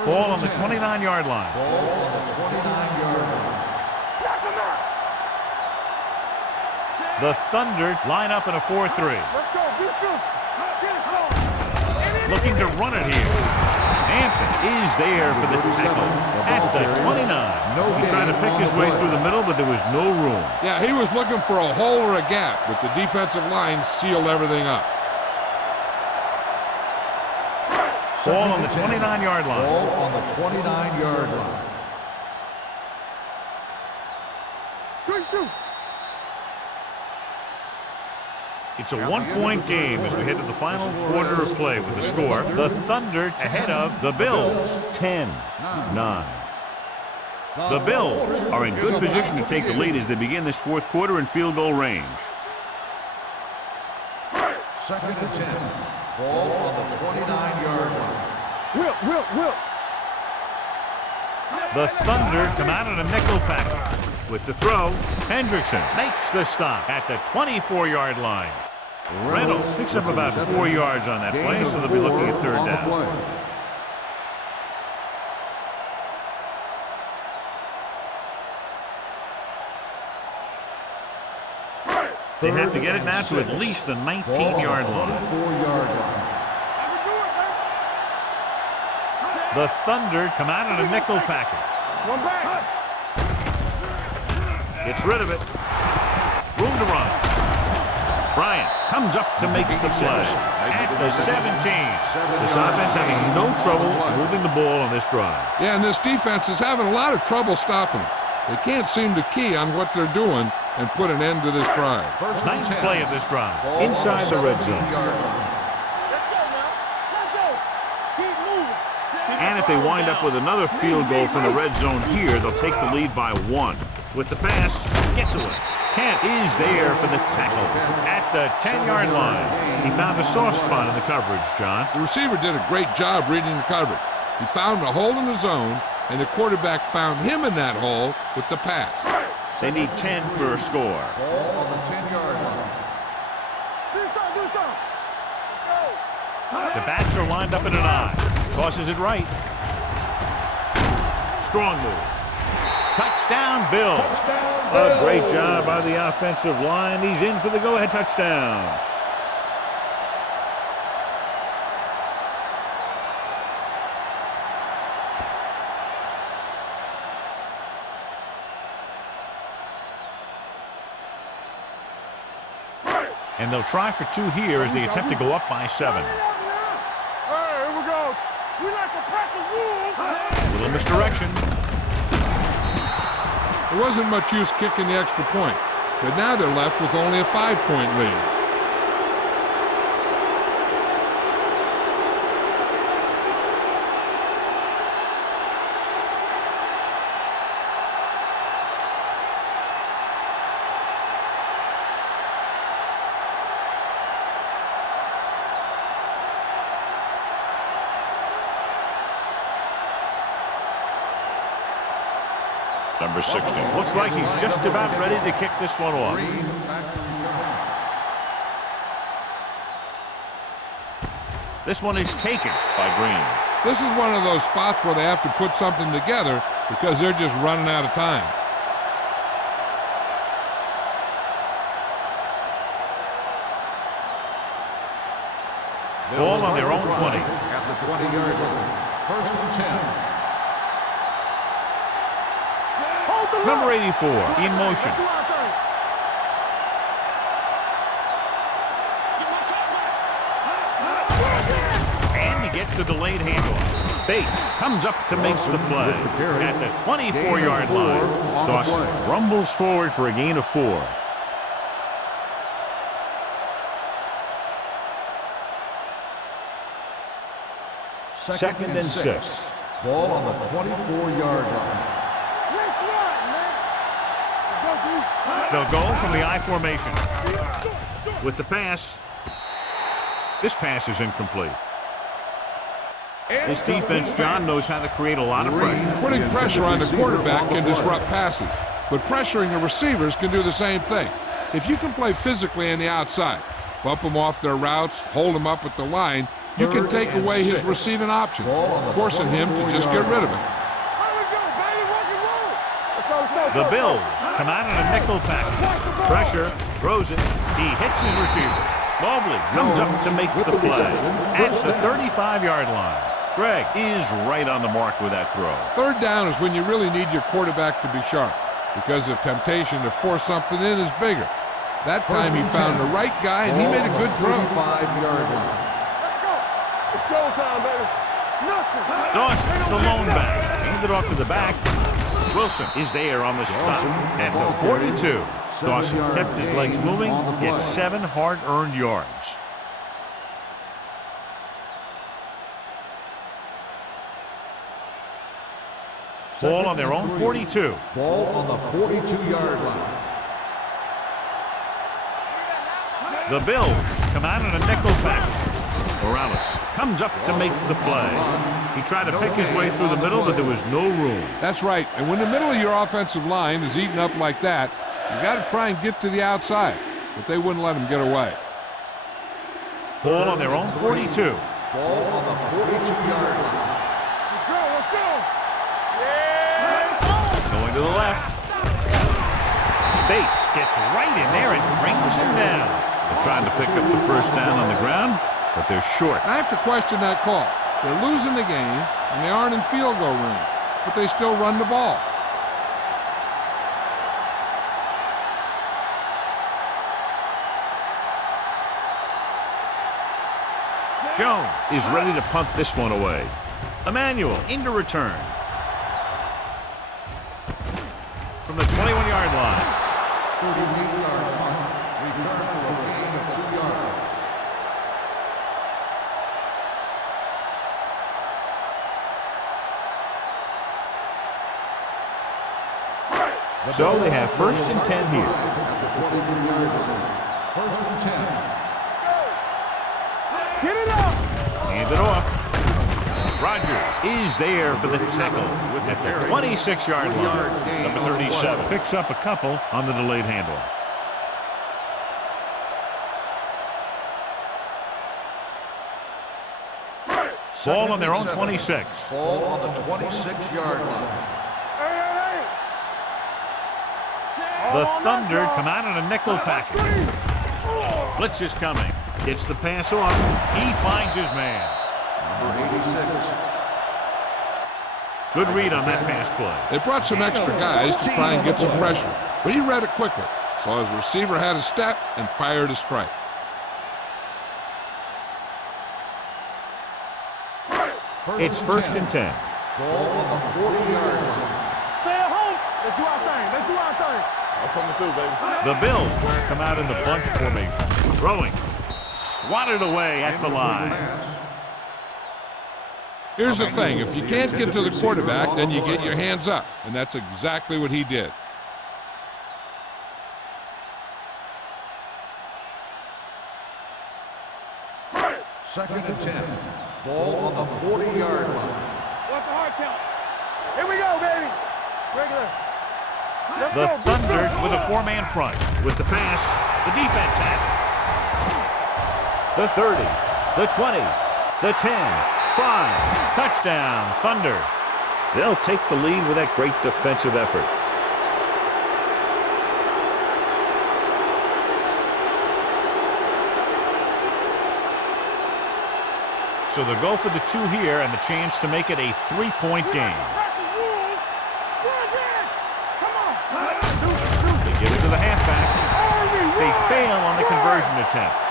Ball on the 29-yard line. Ball on the 29-yard line. The Thunder line up in a 4-3. Let's go. Defense. Get it going. Looking to run it here. Hampton is there for the tackle at the 29. He tried to pick his way through the middle, but there was no room. Yeah, he was looking for a hole or a gap, but the defensive line sealed everything up. Ball on the 29-yard line. Ball on the 29-yard line. Good shoot. It's a one-point game as we head to the final quarter of play with the score. The Thunder ahead of the Bills, 10-9. The Bills are in good position to take the lead as they begin this fourth quarter in field goal range. Second and 10. Ball on the 29-yard line. Whip. The Thunder come out in a nickel package. With the throw, Hendrickson makes the stop at the 24-yard line. Reynolds picks up about 4 yards on that play, so they'll be looking at third down. They have to get it now to at least the 19-yard line. The Thunder come out in a nickel package. One back. Gets rid of it. Room to run. Bryant comes up to make the play at the 17. This offense having no trouble moving the ball on this drive. Yeah, and this defense is having a lot of trouble stopping them. They can't seem to key on what they're doing and put an end to this drive. Ninth play of this drive, inside the red zone. Let's go now. Let's go. Keep moving. And if they wind up with another field goal from the red zone here, they'll take the lead by 1. With the pass, gets away. Kent is there for the tackle at the 10-yard line. He found a soft spot in the coverage, John. The receiver did a great job reading the coverage. He found a hole in the zone, and the quarterback found him in that hole with the pass. They need 10 for a score. Ball on the 10-yard line. Do something. Let's go. The backs are lined up in an I. Tosses it right. Strong move. Touchdown, Bills. A great job by the offensive line. He's in for the go-ahead touchdown. And they'll try for 2 here as they attempt to go up by 7. Hey, here we go. We like to pack the wolves. Little misdirection. There wasn't much use kicking the extra point, but now they're left with only a 5-point lead. Number 60. Looks like he's just about ready to kick this one off. Green back to return. This one is taken by Green. This is one of those spots where they have to put something together because they're just running out of time. Ball on their own 20. At the 20-yard line. 1st and 10. Number 84 in motion. And he gets the delayed handoff. Bates comes up to make the play at the 24-yard line. Dawson rumbles forward for a gain of 4. Second and 6. Ball on the 24-yard line. They'll go from the I formation. With the pass. This pass is incomplete. This defense, John, knows how to create a lot of pressure. Putting pressure on the quarterback can disrupt passes, but pressuring the receivers can do the same thing. If you can play physically on the outside, bump them off their routes, hold them up at the line, you can take away his receiving options, forcing him to just get rid of it. The Bills come out in a nickel package. Pressure, throws it. He hits his receiver. Mobley comes up to make the play at the 35-yard line. Greg is right on the mark with that throw. 3rd down is when you really need your quarterback to be sharp because the temptation to force something in is bigger. That time he found the right guy and he made a good throw. 35-yard line. It's showtime, baby. Nothing. Dawson, the lone back. Handed off to the back. Wilson is there on the stop at the 42. Dawson kept his legs moving, gets 7 hard-earned yards. Ball on their own 42. Ball on the 42-yard line. The Bills come out in a nickel package. Morales comes up to make the play. He tried to pick his way through the middle, but there was no room. That's right. And when the middle of your offensive line is eaten up like that, you got to try and get to the outside. But they wouldn't let him get away. Ball on their own 42. Ball on the 42-yard line. Let's go. Going to the left. Bates gets right in there and brings him down. They're trying to pick up the 1st down on the ground, but they're short. I have to question that call. They're losing the game, and they aren't in field goal range, but they still run the ball. Jones is ready to punt this one away. Emmanuel into return. From the 21-yard line. 38-yard punt. Return for a gain of 2 yards. So they have 1st and 10 here. At the 22-yard line. 1st and 10. Get it up. Hand it off. Rodgers is there for the tackle at the 26-yard line. Number 37 picks up a couple on the delayed handoff. Ball on their own 26. Ball on the 26-yard line. The Thunder come out in a nickel package. Blitz is coming. Gets the pass off. He finds his man. Number 86. Good read on that pass play. They brought some extra guys to try and get some pressure, but he read it quickly. So his receiver had a step and fired a strike. It's 1st and 10. Ball on the 40-yard line. Stay at home. Let's do our thing. Let's do our thing. I'm coming through, baby. The Bills come out in the bunch formation. Throwing. Swatted away at the line. Here's the thing. If you can't get to the quarterback, then you get your hands up. And that's exactly what he did. Second and 10. Ball on the 40-yard line. What's the hard count? Here we go, baby. Regular. The Thunder with a four-man front. With the pass, the defense has it. The 30, the 20, the 10, 5. Touchdown, Thunder. They'll take the lead with that great defensive effort. So they'll go for the 2 here and the chance to make it a 3-point game. They give it to the halfback. They fail on the conversion attempt.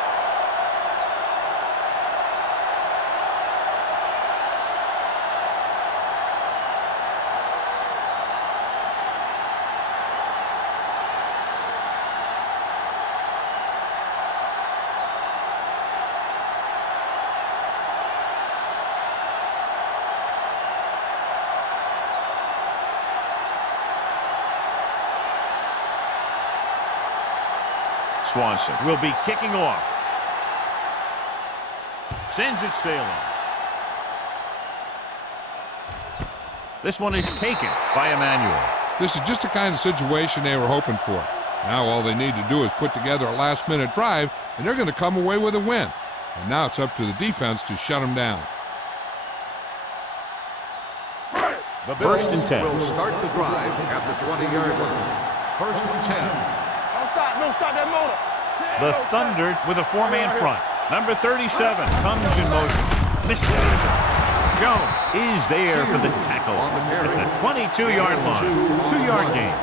Swanson will be kicking off. Sends it sailing. This one is taken by Emmanuel. This is just the kind of situation they were hoping for. Now all they need to do is put together a last-minute drive, and they're going to come away with a win. And now it's up to the defense to shut them down. The First and 10. will start the drive at the 20-yard line. First and 10. Don't stop that motor. The Thunder with a four-man front. Number 37 comes in motion. Misses it. Jones is there for the tackle at the 22-yard line. 2-yard gain.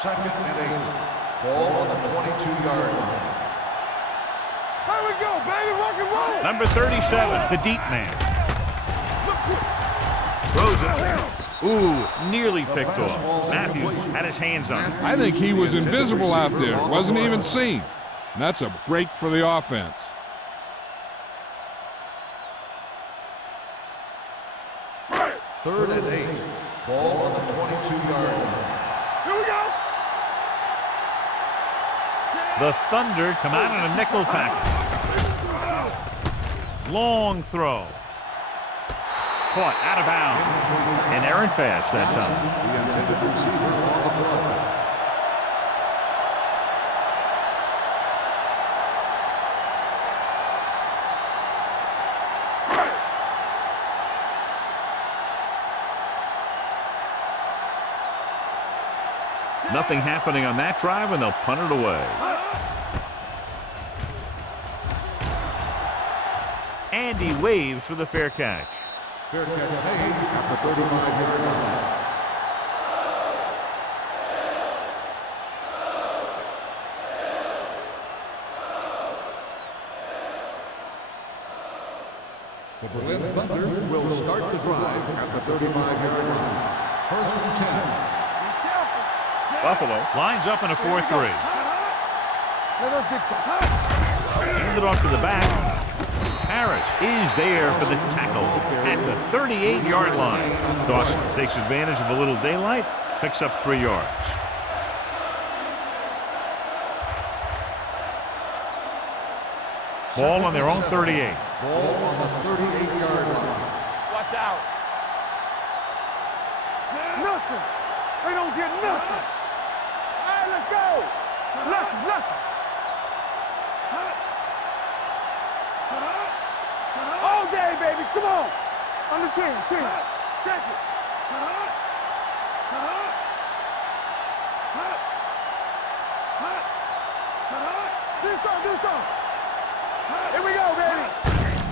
Second and 8. Ball on the 22-yard line. Here we go, baby. Rock and roll. Number 37, the deep man. Throws it. Ooh, nearly picked off. Matthews had his hands on it. I think he was invisible out there. Wasn't even seen. And that's a break for the offense. Third and 8. Ball on the 22-yard line. Here we go. The Thunder come out in a nickel package. Long throw. Caught out of bounds. An errant pass that time. The intended receiver on the play. Nothing happening on that drive, and they'll punt it away. Andy waves for the fair catch. Fair catch made at the 35-yard line. The Berlin Thunder will start the drive at the 35-yard line. First and 10. Buffalo lines up in a 4-3. Let us dictate. Handed off to the back. Harris is there for the tackle at the 38-yard line. Dawson takes advantage of a little daylight, picks up 3 yards. Ball on their own 38. Ball on the 38-yard line. Watch out. Nothing. They don't get nothing. All right, let's go. Nothing. All day, baby. Come on. On the team. Check it. Do some. Here we go, baby.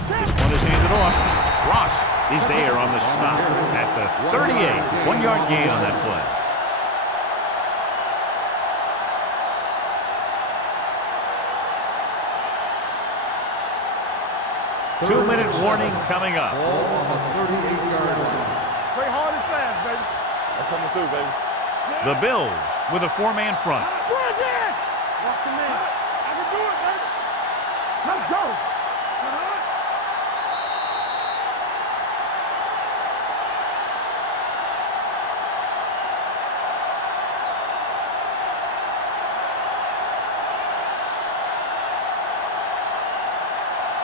This one is handed off. Ross is there on the stop at the 38. 1-yard gain on that play. Two-minute warning coming up. Ball on the 38-yard line. Play hard and fast, baby. I'm coming through, baby. The Bills with a 4-man front. Watch him in. I can do it, baby. Let's go.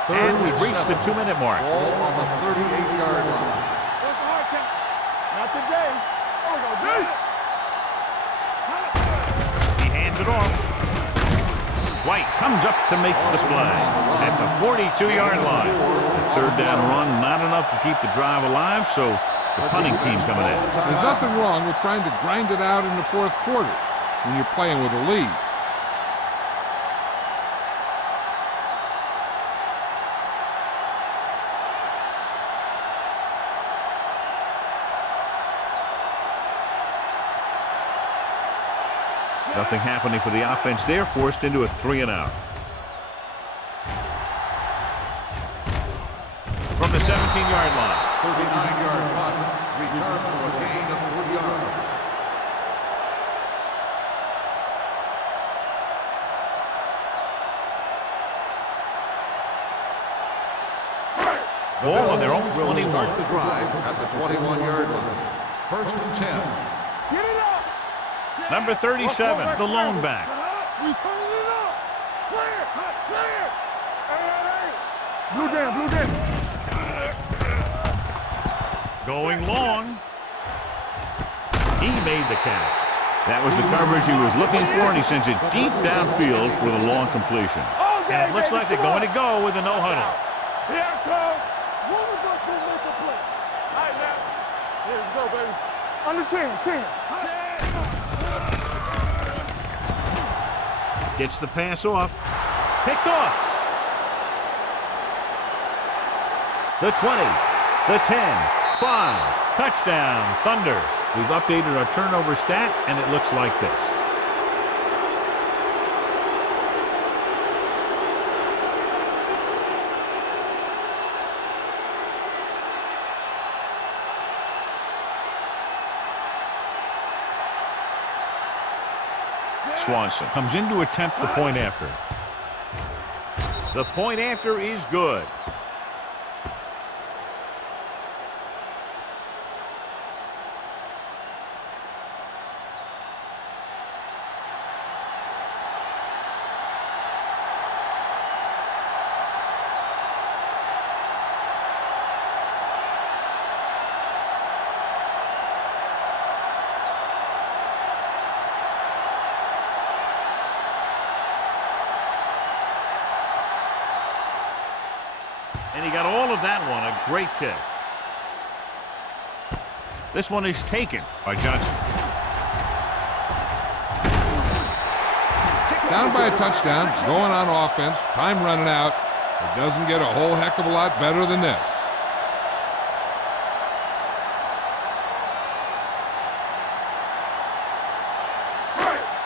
And we've reached the 2-minute mark. Ball on the 38-yard line. What's the hard count? Not today. There we go, D. He hands it off. White comes up to make the play at the 42-yard line. The third down run, not enough to keep the drive alive, so the punting team's coming in. There's nothing wrong with trying to grind it out in the fourth quarter when you're playing with a lead. Nothing happening for the offense there, forced into a 3-and-out. From the 17-yard line. 39-yard punt, return for a gain of 3 yards. Ball on their own Will 21. start the drive at the 21-yard line. First and 10. Get it up. Number 37, the lone back. We turning it up. Clear. Clear. Hey. Blue jam. Going long. He made the catch. That was the coverage he was looking for, and he sends it deep downfield for the long completion. And it looks like they're going to go with a no huddle. Here it comes. One of us will make a play. All right, now. Here we go, baby. Under 10. Gets the pass off. Picked off. The 20, the 10, 5. Touchdown, Thunder. We've updated our turnover stat, and it looks like this. Swanson comes in to attempt the point after. The point after is good. And he got all of that one. A great kick. This one is taken by Johnson. Down by a touchdown, going on offense, time running out. It doesn't get a whole heck of a lot better than this.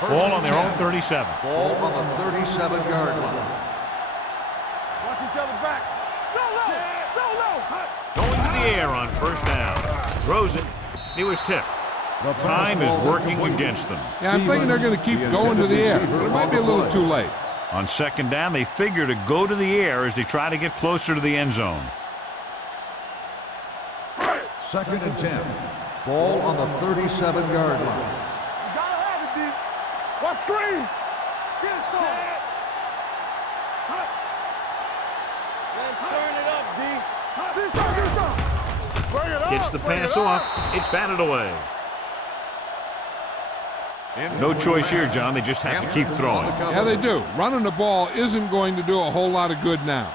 Ball on their own 37. Ball on the 37-yard line. Watch each other back. Going to the air on first down. Throws it. He was tipped. Time is working against them. Yeah, I'm thinking they're going to keep going to the air, but it might be a little too late. On second down, they figure to go to the air as they try to get closer to the end zone. Second and 10. Ball on the 37-yard line. You gotta have it, D. What screen? Get it started. Let's turn it up, D. This up. Bring it up. Gets the pass off. It's batted away. No choice here, John. They just have to keep throwing. Yeah, they do. Running the ball isn't going to do a whole lot of good now.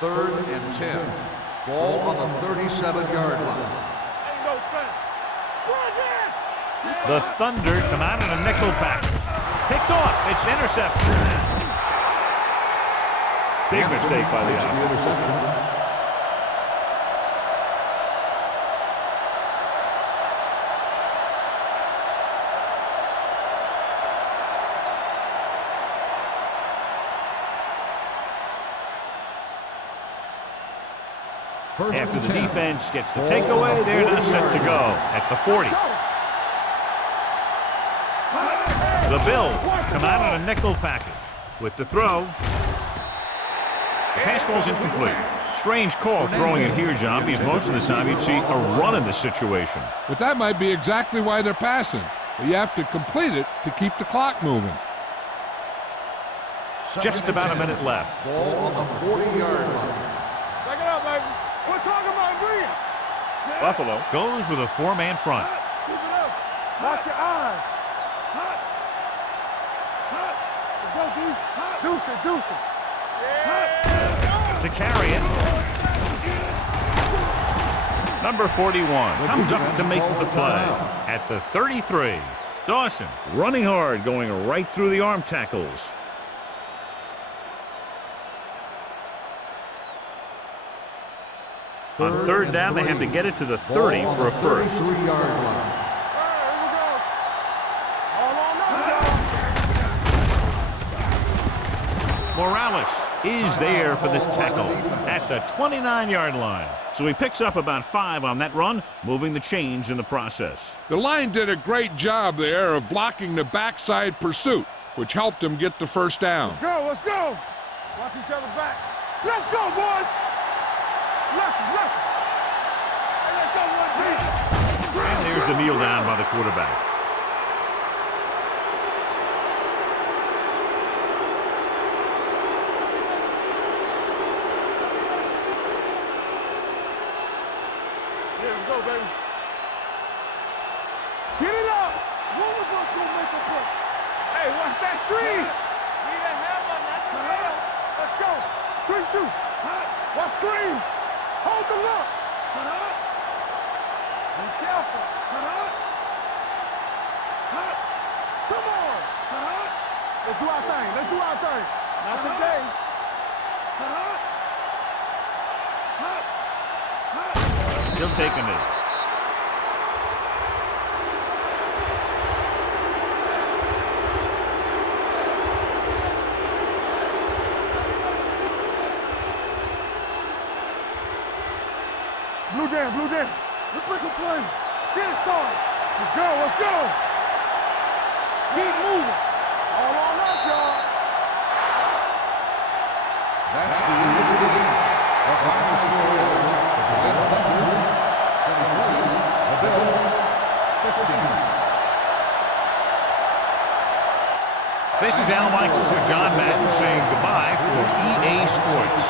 Third and 10. Ball on the 37-yard line. Ain't no thing. The Thunder come out in a nickel package. Picked off. It's intercepted. Big mistake by the offense. After the defense gets the takeaway, they're now set to go at the 40. The Bills come out in a nickel package with the throw. The pass ball's incomplete. Strange call throwing it here, John, because most of the time you'd see a run in this situation. But that might be exactly why they're passing. but you have to complete it to keep the clock moving. Just about a minute left. Ball on the 40-yard line. Back it up, baby. We're talking about bringing. Buffalo. Goes with a 4-man front. Keep it up. Watch your eyes. Let's go, D. Deuce it, deuce it. To carry it. Number 41 comes up to make the play at the 33. Dawson running hard, going right through the arm tackles. On third down, they have to get it to the 30 for a first. 33-yard line. Morales is there for the tackle at the 29-yard line. So he picks up about 5 on that run, moving the chains in the process. The line did a great job there of blocking the backside pursuit, which helped him get the first down. Let's go, let's go. Watch each other back. Let's go, boys. Left, left. Hey, let's go, one, two. And there's the kneel down by the quarterback. Here we go, baby. Get it up. One of us gonna make a play. Hey, watch that screen. Need a hammer, not the nail. Let's go. Quick shoot. Watch screen. Hold the look. Be careful. Come on. Let's do our thing. Let's do our thing. Not today. He'll take a knee. Blue jam, blue jam. Let's make a play. Get it started. Let's go, let's go. Keep moving. All on us, y'all. That's the end of the game. The final score is the Atlanta Thunder 23, the Bills 15. This is Al Michaels with John Madden saying goodbye for EA Sports.